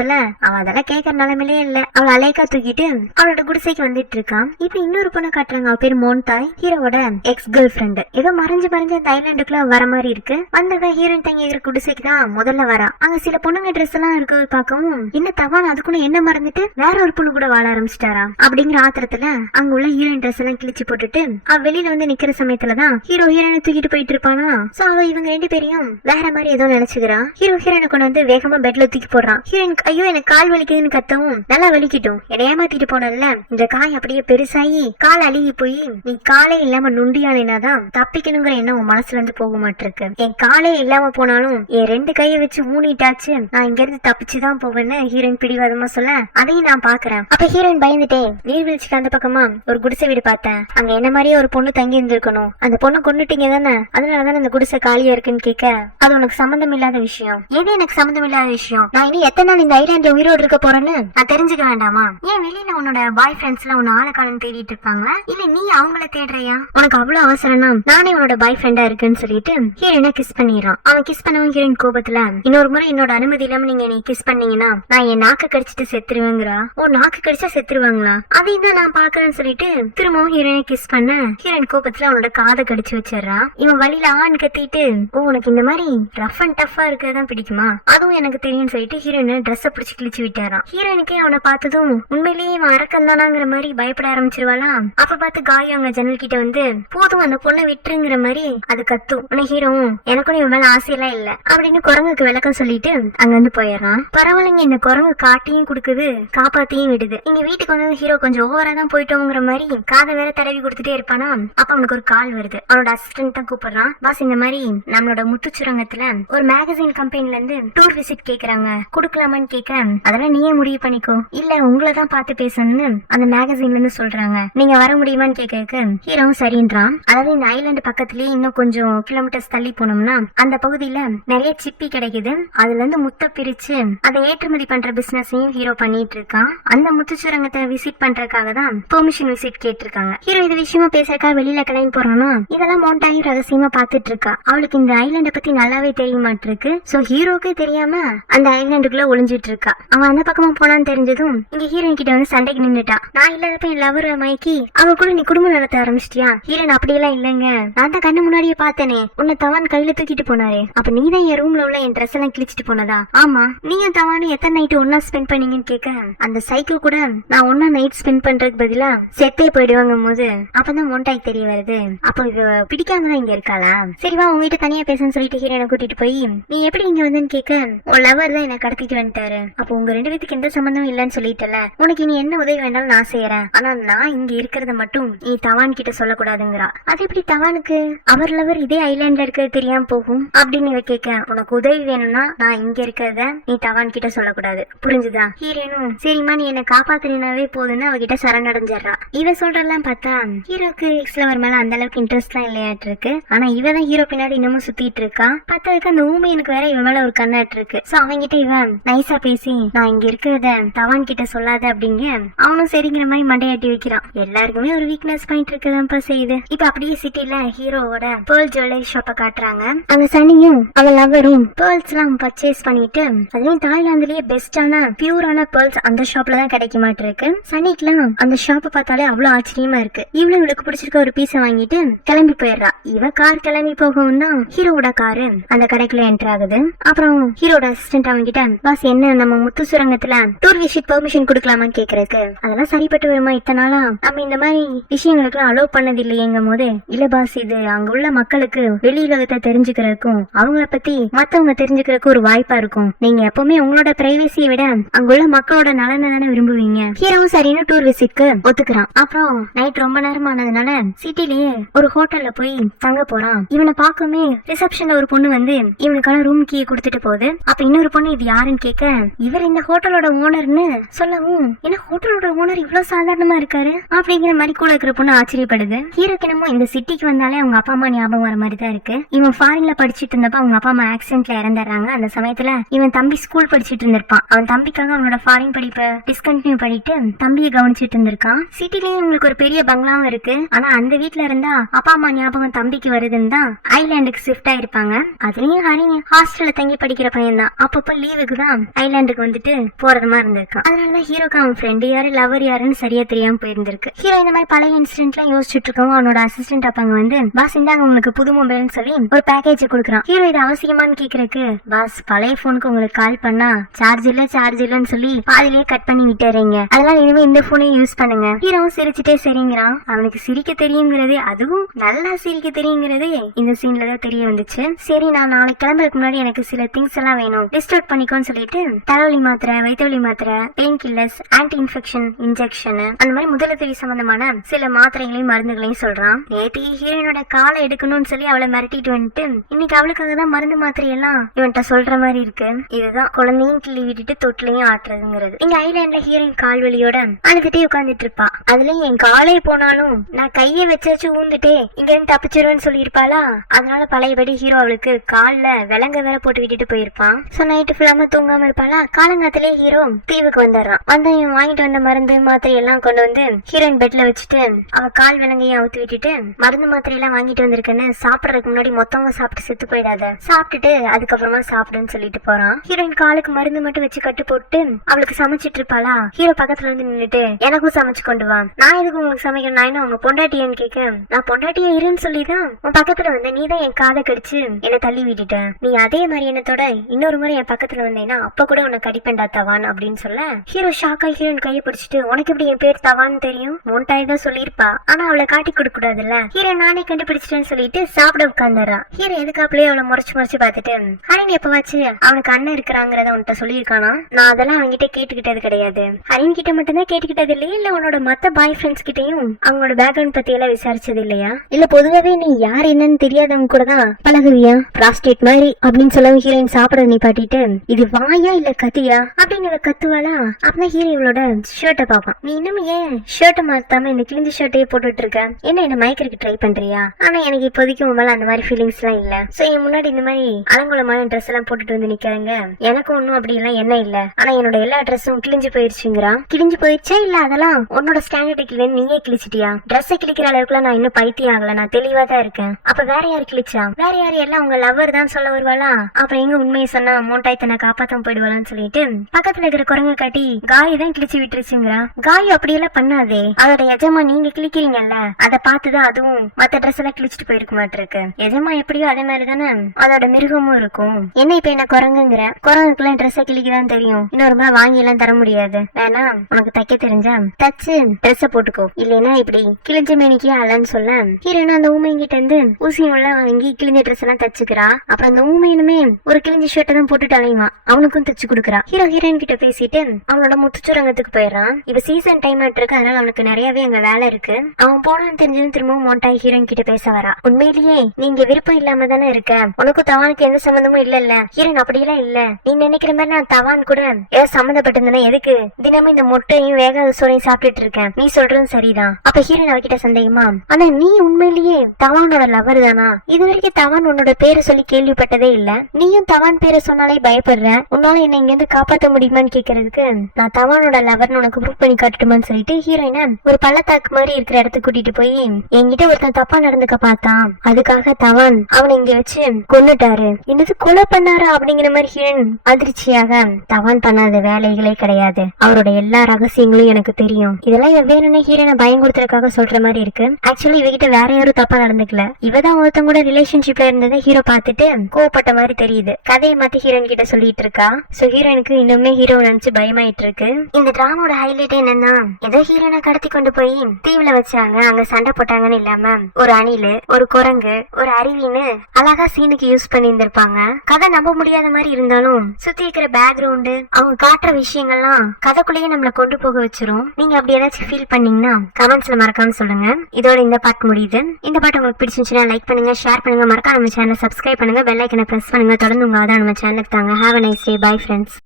அவன் அதெல்லாம் கேட்கற நிலைமையிலே இல்ல. அவளை அலைக்கா தூக்கிட்டு அவளோட குடிசைக்கு வந்துட்டு இருக்கான். இப்ப இன்னொரு பொண்ணு காட்டுறாங்க. அவ பேர் மோன்தாய், ஹீரோவோட எக்ஸ் கேர்ள் ஃபிரெண்ட். ஏதோ மறைஞ்சு அந்த ஐலாண்டுக்குள்ள வர மாதிரி இருக்கு. வந்தவ ஹீரோயின் தங்கி இருக்கிற குடிசைக்கு தான் முதல்ல வரா. அங்க சில பொண்ணுங்க ட்ரெஸ் எல்லாம் இருக்கு பார்க்கவும் என்ன தவான் அதுக்குள்ள என்ன மறந்துட்டு வேற ஒரு பொண்ணு கூட வாழ ஆரம்பிச்சிட்டாரா அப்படிங்கிற ஆத்திரத்துல அங்க உள்ள ஹீரோயின் ட்ரெஸ் எல்லாம் கிழிச்சு போட்டுட்டு அவ வெளியில வந்து நிக்கிற சமயத்துலதான் ஹீரோ ஹீரோயினை தூக்கிட்டு போயிட்டு இருப்பானா. சோ அவ இவங்க ரெண்டு பேரையும் வேற மாதிரி ஏதோ நினைச்சுக்கிறா. ஹீரோ ஹீரோயினை கொண்டு வந்து வேகமா பெட்ல தூக்கி போடுறான். ஹீரோயின் ஐயோ எனக்கு கால் வலிக்குதுன்னு கத்தவும் நல்லா வலிக்கிட்டும், என்னை ஏமாத்திட்டு போனல இந்த காய் அப்படியே பெருசாகி கால் அழுகி போய் நீ காலே இல்லாம நுண்டியானதான் தப்பிக்கணுங்கிற எண்ணம் உன் மனசுல இருந்து போக மாட்டிருக்கு. என் காலே இல்லாம போனாலும் என் ரெண்டு கையை வச்சு ஊனிட்டாச்சு நான் இங்க இருந்து தப்பிச்சுதான் போவேன்னு ஹீரோயின் பிடிவாதமா சொல்ல அதையும் நான் பாக்குறேன். அப்ப ஹீரோயின் பயந்துட்டே நீர்வீழ்ச்சிக்கு அந்த பக்கமா ஒரு குடிசை வீடு பார்த்தேன். அங்க என்ன மாதிரியே ஒரு பொண்ணு தங்கி இருந்திருக்கணும். அந்த பொண்ணு கொண்டுட்டீங்க தானே, அதனாலதானே அந்த குடிசை காலியா இருக்குன்னு கேட்க அது உனக்கு சம்பந்தம் இல்லாத விஷயம். எது எனக்கு சம்பந்தம் இல்லாத விஷயம்? நான் இனி எத்தனை நாள் இந்த ஐலாண்ட்ல உயிரோடு இருக்க போறேன்னு நான் தெரிஞ்சுக்க வேண்டாமா? ஏன் வெளியில உன்னோட பாய் ஃப்ரெண்ட்ஸ் எல்லாம் உன்ன ஆளக்காலன்னு தேடிட்டு இருப்பாங்களா, இல்ல நீ அவங்கள தேடுறியா? உனக்கு அவ்வளவு அவசரம்னா நானே உன்னோட பாய் ஃப்ரெண்டா இருக்குன்னு சொல்லிட்டு ஹீரோயினை கிஸ் பண்ணிடுறான். அவன் கிஸ் பண்ணவும் ஹீரோயின் கோபத்துல இன்னொரு முறை என்னோட அனுமதி இல்லாம நீங்க என்னை கிஸ் பண்ணீங்கன்னா நான் என் நாக்கு கடிச்சிட்டு செத்துருவேங்கிறா. ஓ நாக்கு கடிச்சா செத்துருவாங்களா, அதையும் தான் நான் பாக்குறேன்னு சொல்லிட்டு திரும்பவும் ஹீரோயினை கிஸ் பண்ண ஹீரோயின் கோபத்துல அவனோட காதை கடிச்சு வச்சிடறா. இவன் வழியில ஆண் கத்திட்டு ஓ உனக்கு இந்த மாதிரி ரஃப் அண்ட் டஃபா இருக்கிறதான் பிடிக்குமா, அதுவும் எனக்கு தெரியும்னு சொல்லிட்டு ஹீரோயினை ட்ரெஸ் பிடிச்சு கிழிச்சு விட்டாரான். ஹீரோயினுக்கே அவனை பார்த்ததும் உண்மையிலேயே இவன் அரக்கன் தானாங்கிற மாதிரி பயப்பட ஆரம்பிச்சிருவாளா. அப்ப பார்த்து காயம் அங்க ஜன்னல் கிட்ட வந்து போதும் அந்த பொண்ணை விட்டுருங்கிற மாதிரி அது கத்தும். உன ஹீரோவும் எனக்கும் இவன் மேல ஆசையெல்லாம் இல்ல அப்படின்னு குரங்குக்கு விளக்கம் சொல்லிட்டு அங்க வந்து போயிடறான். பரவாயில்லைங்க, இந்த குரங்கு காட்டியும் கொடுக்குது காப்பாத்தியும் விடுது. இங்க வீட்டுக்கு வந்து ஹீரோ கொஞ்சம் ஓவரா தான் போயிட்டோங்கிற மாதிரி காதை வேற தடவி கொடுத்துட்டே இருப்பானா. அப்ப அவனுக்கு ஒரு கால் வருது. அவனோட அசிஸ்டன்ட் தான் கூப்பிடுறான். பாஸ் இந்த மாதிரி நம்மளோட முத்துச்சுரங்கத்துல ஒரு மேகசின் கம்பெனில இருந்து டூர் விசிட் கேக்குறாங்க, குடுக்கலாமான்னு கேட்க அதெல்லாம் நீயே முடிவு பண்ணிக்கோ, இல்ல உங்களை தான் பார்த்து பேசணும்னு அந்த மேகசின்ல இருந்து சொல்றாங்க, நீங்க வர முடியுமான்னு கேட்க ஹீரோவும் சரின்றான். அதாவது இந்த ஐலாண்டு பக்கத்துலயே இன்னும் கொஞ்சம் கிலோமீட்டர்ஸ் தள்ளி போனோம்னா அந்த பகுதியில நிறைய சிப்பி கிடைக்குது. அதுல இருந்து முத்த பிரிச்சு அதை ஏற்றுமதி பண்ற பிசினஸையும் ஹீரோ பண்ணிட்டு இருக்கான். அந்த முத்துச்சுரங்கத்தை விசிட் பண்றதுக்காக தான் பெர்மிஷன் விசிட் கேட்டிருக்காங்க. ஹீரோ இது விஷயமா பேசறதுக்காக வெளியில கிளம்பி போறானா. இதெல்லாம் மோண்டாயி ரகசியமா பாத்துட்டு இருக்கா. அவளுக்கு இந்த ஐலாண்ட பத்தி நல்லாவே தெரிய மாட்டிருக்கு. சோ ஹீரோக்கே தெரியாம அந்த ஐலாண்டுக்குள்ள ஒளிஞ்சிட்டு பேசிட்டு இருக்கா. அவன் அந்த பக்கமா போனான்னு தெரிஞ்சதும் இங்க ஹீரோயின் கிட்ட வந்து சண்டைக்கு நின்னுட்டா. நான் இல்லாதப்ப என் லவர் மயக்கி அவ கூட நீ குடும்பம் நடத்த ஆரம்பிச்சிட்டியா? ஹீரோயின் அப்படியெல்லாம் இல்லங்க, நான் தான் கண்ணு முன்னாடியே பார்த்தேனே, உன்னை தவான் கையில தூக்கிட்டு போனாரு. அப்ப நீ தான் என் ரூம்ல உள்ள என் ட்ரெஸ் எல்லாம் கிழிச்சிட்டு போனதா? ஆமா. நீங்க தவானு எத்தனை நைட்டு ஒன்னா ஸ்பெண்ட் பண்ணீங்கன்னு கேட்க, அந்த சைக்கோ கூட நான் ஒன்னா நைட் ஸ்பெண்ட் பண்றதுக்கு பதிலா செத்தே போயிடுவாங்க போது அப்பதான் மொண்டாய் தெரிய வருது. அப்ப இது பிடிக்காம தான் இங்க இருக்காளா? சரிவா உங்ககிட்ட தனியா பேசன்னு சொல்லிட்டு ஹீரோனை கூட்டிட்டு போய் நீ எப்படி இங்க வந்துன்னு கேட்க, உன் லவர் தான் என்ன கடத்திட்டு வந்துட்டாரு. அப்ப உங்க 2 பேத்துக்கு எந்த சம்பந்தம் இல்லன்னு சொல்லிட்டல, உனக்கு நீ என்ன உதவி வேணாலும் நான் செய்யறேன், ஆனா நான் இங்க இருக்கிறத மட்டும் நீ தவான் கிட்ட சொல்லக்கூடாதுங்கிறா. அது எப்படி தவானுக்கு அவர் லவர் இதே ஐலாண்ட்ல இருக்கிறது தெரியாம போகும் அப்படின்னு இவ கேட்க, உனக்கு உதவி வேணும்னா நான் இங்க இருக்கிறத நீ தவான் கிட்ட சொல்லக்கூடாது, புரிஞ்சுதா? ஹீரோனும் சரிம்மா நீ என்ன காப்பாத்தினாவே போதுன்னு அவகிட்ட சரணடைஞ்சிடறா. இவ சொல்றதெல்லாம் பார்த்தா ஹீரோக்கு எக்ஸ் லவர் மேல அந்த அளவுக்கு இன்ட்ரெஸ்ட் எல்லாம் இல்லையாட்டு இருக்கு. ஆனா இவதான் ஹீரோ பின்னாடி இன்னமும் சுத்திட்டு இருக்கா. பார்த்ததுக்கு அந்த ஊமையனுக்கு வேற இவன் மேல ஒரு கண்ணாட்டு இருக்கு. சோ அவன்கிட்ட இவன் நைஸா பேசி நான் இங்க இருக்கிறத தவான் கிட்ட சொல்லாத அப்படிங்க அவனும் சரிங்கிற மாதிரி மண்டையாட்டி வைக்கிறான். எல்லாருக்குமே ஒரு வீக்னஸ் பாயிண்ட் இருக்குதான்ப்பா செய்யுது. இப்ப அப்படியே சிட்டில ஹீரோவோட பேர்ல் ஜுவல்லரி ஷாப்பை காட்டுறாங்க. அங்க சனியும் அவன் லவரும் பேர்ல்ஸ் எல்லாம் பர்ச்சேஸ் பண்ணிட்டு, அதுலயும் தாய்லாந்துலயே பெஸ்டான பியூரான பேர்ல்ஸ் அந்த ஷாப்ல தான் கிடைக்க மாட்டிருக்கு. சனிக்குலாம் அந்த ஷாப்பை பார்த்தாலே அவ்வளவு ஆச்சரியமா இருக்கு. இவளுக்கு பிடிச்சிருக்க ஒரு பீஸை வாங்கிட்டு கிளம்பி போயிடுறா. இவ கார் கிளம்பி போகவும் தான் ஹீரோவோட காரு அந்த கடைக்குள்ள என்டர் ஆகுது. அப்புறம் ஹீரோட அசிஸ்டன்ட் அவங்கிட்ட பாஸ் என்ன நம்ம முத்து சுரங்கத்துல டூர் விசிட் பெர்மிஷன் கொடுக்கலாமான்னு கேக்குறதுக்கு, அதெல்லாம் சரிப்பட்டு வருமா? இத்தனை நாளா நம்ம இந்த மாதிரி விஷயங்களுக்கு அலோவ் பண்ணது இல்லையேங்கும் போது, இல்ல பாஸ் இது அங்க உள்ள மக்களுக்கு வெளி உலகத்தை தெரிஞ்சுக்கிறதுக்கும் அவங்கள பத்தி மத்தவங்க தெரிஞ்சுக்கிறதுக்கும் ஒரு வாய்ப்பா இருக்கும். நீங்க எப்பவுமே உங்களோட பிரைவேசியை விட அங்குள்ள மக்களோட நலனை தானே விரும்புவீங்க. ஹீரோவும் சரின்னு டூர் விசிட்க்கு ஒத்துக்கிறான். அப்புறம் நைட் ரொம்ப நேரம் ஆனதுனால சிட்டிலேயே ஒரு ஹோட்டல்ல போய் தங்க போறான். இவனை பார்க்கவே ரிசப்ஷன்ல ஒரு பொண்ணு வந்து இவனுக்கான ரூம் கீ கொடுத்துட்டு போகுது. அப்ப இன்னொரு பொண்ணு இது யாருன்னு கேட்க, இவர் இந்த ஹோட்டலோட ஓனர்னு சொல்லவும், என்ன ஹோட்டலோட ஓனர் இவ்வளவு சாதாரணமா இருக்காரு அப்படிங்கிற மாதிரி கூட இருக்கிற பொண்ணு ஆச்சரியப்படுது. ஹீரோக்கு என்னமோ இந்த சிட்டிக்கு வந்தாலே அவங்க அப்பா அம்மா ஞாபகம் வர மாதிரி தான் இருக்கு. இவன் ஃபாரின்ல படிச்சுட்டு இருந்தப்ப அவங்க அப்பா அம்மா ஆக்சிடென்ட்ல இறந்துடுறாங்க. அந்த சமயத்துல இவன் தம்பி ஸ்கூல் படிச்சுட்டு இருந்திருப்பான். அவன் தம்பிக்காக அவனோட ஃபாரின் படிப்பை டிஸ்கண்டினியூ பண்ணிட்டு தம்பியை கவனிச்சிட்டு இருந்திருக்கான். சிட்டிலேயே உங்களுக்கு ஒரு பெரிய பங்களாவும் இருக்கு. ஆனா அந்த வீட்டுல இருந்தா அப்பா அம்மா ஞாபகம் தம்பிக்கு வருதுன்னு தான் ஐலாண்டுக்கு ஷிஃப்ட் ஆயிருப்பாங்க. அதுலயும் ஹரி ஹாஸ்டல்ல தங்கி படிக்கிற பையன் தான். அப்பப்ப லீவுக்கு தான் ஐலாண்டுக்கு வந்துட்டு போறது மாதிரி இருந்திருக்கான். அதனாலதான் ஹீரோக்கு அவன் ஃப்ரெண்டு யாரு லவர் யாருன்னு சரியா தெரியாம போயிருந்திருக்கு. ஹீரோ இந்த மாதிரி பழைய இன்சிடென்ட் எல்லாம் யோசிச்சுட்டு இருக்கவும் அவனோட அசிஸ்டன்ட் அப்பாங்க வந்து பாஸ் இந்தாங்க உங்களுக்கு புது மொபைல்னு சொல்லி ஒரு பேக்கேஜ் கொடுக்குறான். ஹீரோ இது அவசியமானு கேக்குறதுக்கு, பாஸ் பழைய போனுக்கு உங்களுக்கு கால் பண்ணா சார்ஜ் இல்லன்னு சொல்லி பாதிலேயே கட் பண்ணி விட்டுறீங்க, அதனால இனிமே இந்த போனே யூஸ் பண்ணுங்க. ஹீரோவும் சிரிச்சுட்டே சரிங்கிறான். அவனுக்கு சிரிக்க தெரியுங்கிறதே, அதுவும் நல்லா சிரிக்க தெரியுங்கிறதே இந்த சீன்ல தான் தெரிய வந்துச்சு. சரி நான் நாளைக்கு கிளம்புறதுக்கு முன்னாடி எனக்கு சில திங்ஸ் எல்லாம் வேணும், லிஸ்ட் அவுட் பண்ணிக்கோன்னு சொல்லிட்டு தலைவலி மாத்திரை, வயிற்றுவலி மாத்திரை, pain killers, anti infection injection அந்த மாதிரி முதலுதவி சம்பந்தமான சில மாத்திரைகளையும் மருந்துகளையும் சொல்றான். நேற்று ஹீரோயினோட காலை எடுக்கணும்னு சொல்லி அவளை மிரட்டிட்டு வந்துட்டு இன்னைக்கு அவளுக்காக தான் மருந்து மாத்திரை எல்லாம் இவன்ட்ட சொல்ற மாதிரி இருக்கு. இதுதான் குழந்தையும் கிள்ளி விட்டுட்டு தொட்டிலையும் ஆட்டுறதுங்கிறது. இங்க ஐலாண்ட்ல ஹீரோயின் கால்வலியோட அழுதுட்டே உட்காந்துட்டு இருப்பா. அதுலயும் என் காலே போனாலும் நான் கையை வச்சு ஊந்துட்டே இங்க இருந்து தப்பிச்சிருவேன்னு சொல்லி இருப்பாளா. அதனால பழையபடி ஹீரோ அவளுக்கு கால்ல விலங்க வேற போட்டு விட்டுட்டு போயிருப்பான். சோ நைட்டு ஃபுல்லாம தூங்காம இருப்பாளா. காலங்காத்திலே ஹீரோ தீவுக்கு வந்துடுறான். வந்து வாங்கிட்டு வந்த மருந்து மாத்திரை எல்லாம் கொண்டு வந்து ஹீரோயின் பெட்ல வச்சுட்டு அவ கால் விலங்கையும் அவுத்து விட்டுட்டு, மருந்து மாத்திரை எல்லாம் வாங்கிட்டு வந்திருக்கேன்னு சாப்பிடறதுக்கு முன்னாடி மொத்தமா சாப்பிட்டு செத்து போயிடாத, சாப்பிட்டுட்டு அதுக்கப்புறமா சாப்பிடுன்னு சொல்லிட்டு போறான். ஹீரோயின் காலுக்கு மருந்து மட்டும் வச்சு கட்டு போட்டு அவளுக்கு சமைச்சிட்டு இருப்பாளா. ஹீரோ பக்கத்துல வந்து நின்னுட்டு எனக்கும் சமைச்சு கொண்டு வா. நான் எதுக்கு உங்களுக்கு சமைக்கணும், நான் என்ன உங்க பொண்டாட்டியன்னு கேட்க, நான் பொண்டாட்டியா இருன்னு சொல்லிதான் உன் பக்கத்துல வந்து நீ தான் என் காதை கடிச்சு என்ன தள்ளி விட்டுட்ட, நீ அதே மாதிரி என்னத்தோட இன்னொரு முறை என் பக்கத்துல வந்தேன்னா அப்ப கூட உன்னை கடிப்பேன்டா தவான் அப்படின்னு சொல்ல, ஹீரோ ஷாக்கா ஹீரோயின் கையை பிடிச்சிட்டு உனக்கு எப்படி என் பேர் தவான்னு தெரியும், மோண்டாய் தான் சொல்லிருப்பா, ஆனா அவளை காட்டி கொடுக்க கூடாதுல்ல. ஹீரோ நானே கண்டுபிடிச்சிட்டேன்னு சொல்லிட்டு சாப்பிட உட்கார்ந்துறான். ஹீரோ எதுக்காப்லயே அவளை முறைச்சு பார்த்துட்டு, ஹரின் எப்பவாச்சு அவனுக்கு அண்ணன் இருக்கிறாங்கிறத உன்கிட்ட சொல்லியிருக்கானா? நான் அதெல்லாம் அவன்கிட்ட கேட்டுக்கிட்டது கிடையாது. ஹரின் கிட்ட மட்டும்தான் கேட்டுக்கிட்டது இல்லையா, இல்ல உன்னோட மத்த பாய் ஃப்ரெண்ட்ஸ் கிட்டையும் அவங்களோட பேக்ரவுண்ட் பத்தி எல்லாம் விசாரிச்சது இல்லையா? இல்ல பொதுவாவே நீ யார் என்னன்னு தெரியாதவங்க கூட தான் பழகுவியா, பிராஸ்டேட் மாதிரி அப்படின்னு சொல்லவும் ஹீரோயின் சாப்பிட நீ பாட்டிட்டு இது வாயா இல்ல கத்தியா அப்படின்னு இவ கத்துவாளா. அப்பதான் ஹீரோ இவளோட ஷர்ட்டை பாப்பான். நீ இன்னும் ஏன் ஷர்ட்டை மாத்தாம இந்த கிழிஞ்ச ஷர்ட்டையே போட்டுட்டு இருக்க, என்ன மயக்கிறதுக்கு ட்ரை பண்றியா? ஆனா எனக்கு இப்போதைக்கு உன் மேல அந்த மாதிரி ஃபீலிங்ஸ் எல்லாம் இல்ல. சோ என் முன்னாடி இந்த மாதிரி அலங்கோலமான ட்ரெஸ் எல்லாம் போட்டுட்டு வந்து நிக்காங்க, எனக்கும் ஒன்னும் அப்படி எல்லாம் என்ன இல்ல, ஆனா என்னோட எல்லா ட்ரெஸ்ஸும் கிழிஞ்சு போயிருச்சுங்கிறா. கிழிஞ்சு போயிடுச்சா இல்ல அதெல்லாம் உன்னோட ஸ்டாண்டர்டுக்கு இல்லன்னு நீயே கிழிச்சிட்டியா? ட்ரெஸ் கிழிக்கிற அளவுக்குலாம் நான் இன்னும் பைத்தியம் ஆகல, நான் தெளிவா தான் இருக்கேன். அப்ப வேற யாரு கிழிச்சா? வேற யாரு எல்லாம் உங்க லவர் தான் சொல்ல வருவாளா. அப்புறம் எங்க உண்மையை சொன்னா மோண்டாய் தன்னை காப்பாத்த போயிடுவா விடுவாளான்னு சொல்லிட்டு பக்கத்துல இருக்கிற குரங்கு காட்டி காயை தான் கிழிச்சு விட்டுருச்சுங்கிறான். காய் அப்படியெல்லாம் பண்ணாதே, அதோட எஜமா நீங்க கிழிக்கிறீங்கல்ல அதை பார்த்துதான் அதுவும் மத்த ட்ரெஸ் எல்லாம் கிழிச்சிட்டு போயிருக்க மாட்டிருக்கு. எஜமா எப்படியோ அதே மாதிரி தானே அதோட மிருகமும் இருக்கும். என்ன இப்ப என்ன குரங்குங்கிற? குரங்குக்குலாம் ட்ரெஸ்ஸை கிழிக்கதான் தெரியும், இன்னொரு முறை வாங்கி எல்லாம் தர முடியாது. வேணா உனக்கு தைக்க தெரிஞ்சா தச்சு ட்ரெஸ்ஸை போட்டுக்கோ, இல்லைன்னா இப்படி கிழிஞ்ச மேனிக்கே அல்லன்னு சொல்ல ஹீரோனா அந்த ஊமைங்கிட்ட இருந்து ஊசியும் உள்ள வாங்கி கிழிஞ்ச ட்ரெஸ் எல்லாம் தச்சுக்கிறா. அப்புறம் அந்த ஊமையனுமே ஒரு கிழிஞ்ச ஷர்ட்டை தான் போட்டுட்டு அலைவான், அவனுக்கும் தச்சு கொடுக்குறா. ஹீரோ ஹீரோயின் கிட்ட பேசிட்டு அவனோட முத்துச்சுரங்கத்துக்கு போயிடறான். இப்ப சீசன் டைம் ஆட்டு இருக்கு, அதனால அவனுக்கு நிறையவே அங்க வேலை இருக்கு. அவன் போனான்னு தெரிஞ்சதும் திரும்பவும் மோட்டாய் ஹீரோயின் கிட்ட பேச வரா. உண்மையிலேயே நீங்க விருப்பம் இல்லாம தானே இருக்க, உனக்கும் தவானுக்கு எந்த சம்பந்தமும் இல்ல. ஹீரோயின் அப்படியெல்லாம் இல்ல, நீ நினைக்கிற மாதிரி நான் தவான் கூட ஏதோ சம்மந்தப்பட்டிருந்தேன், எதுக்கு தினமும் இந்த முட்டையும் வேகாத சோறையும் சாப்பிட்டுட்டு இருக்கேன், நீ சொல்றதும் சரிதான். அப்ப ஹீரோயின் அவகிட்ட சந்தேகமா, ஆனா நீ உண்மையிலேயே தவானோட லவர் தானா? இது வரைக்கும் தவான் உன்னோட பேரை சொல்லி கேள்விப்பட்டதே இல்ல, நீயும் தவான் பேரை சொன்னாலே பயப்படுற, உன்னால என்ன இங்க இருந்து காப்பாற்ற முடியுமான்னு கேக்குறதுக்கு நான் தவானோட லவர்னு உனக்கு ப்ரூவ் பண்ணி காட்டுமான்னு சொல்லிட்டு ஹீரோயினை ஒரு பள்ளத்தாக்கு மாதிரி இருக்கிற இடத்துக்கு கூட்டிட்டு போய் என்கிட்ட ஒருத்தன் தப்பா நடந்துக்க பார்த்தான், அதுக்காக தவான் அவனை இங்க வச்சு கொன்னுட்டாரு, என்னது கொலை பண்ணாரா அப்படிங்கிற மாதிரி ஹீரோயின் அதிர்ச்சியாக, தவான் பண்ணாத வேலைகளே கிடையாது, அவரோட எல்லா ரகசியங்களும் எனக்கு தெரியும், இதெல்லாம் இவ வேணும்னு ஹீரோயினை பயம் கொடுத்ததுக்காக சொல்ற மாதிரி இருக்கு. ஆக்சுவலி இவகிட்ட வேற யாரும் தப்பா நடந்துக்கல, இவதான் ஒருத்தங்க கூட ரிலேஷன்ஷிப்ல இருந்ததை ஹீரோ பார்த்துட்டு கோவப்பட்ட மாதிரி தெரியுது. கதையை மாத்தி ஹீரோயின் கிட்ட சொல்லிட்டு இருக்கா. சோ ஹீரோயினுக்கு இன்னுமே ஹீரோ நினைச்சு பயமாயிட்டு இருக்கு. இந்த டிராமாவோட ஹைலைட் என்னன்னா, ஏதோ ஹீரோனை கடத்தி கொண்டு போய் தீவுல வச்சாங்க, அங்க சண்டை போட்டாங்கன்னு இல்லாம ஒரு அணில், ஒரு குரங்கு, ஒரு அருவின்னு அழகா சீனுக்கு யூஸ் பண்ணி இருந்திருப்பாங்க. கதை நம்ப முடியாத மாதிரி இருந்தாலும் சுத்தி இருக்கிற பேக்ரவுண்டு அவங்க காட்டுற விஷயங்கள்லாம் கதைக்குள்ளேயே நம்மளை கொண்டு போக வச்சிரும். நீங்க அப்படி ஏதாச்சும் ஃபீல் பண்ணீங்கன்னா கமெண்ட்ஸ்ல மறக்காம சொல்லுங்க. இதோட இந்த பாட்டு முடியுது. இந்த பாட்டு உங்களுக்கு பிடிச்சிருந்துச்சுன்னா லைக் பண்ணுங்க, ஷேர் பண்ணுங்க, மறக்காம நம்ம சேனலை சப்ஸ்கிரைப் பண்ணுங்க, பெல் ஐக்கனை பிரஸ் பண்ணுங்க. தொடர்ந்து உங்க ஆதரவு நம்ம சேனலுக்கு தாங்க. Have a nice day. Bye friends.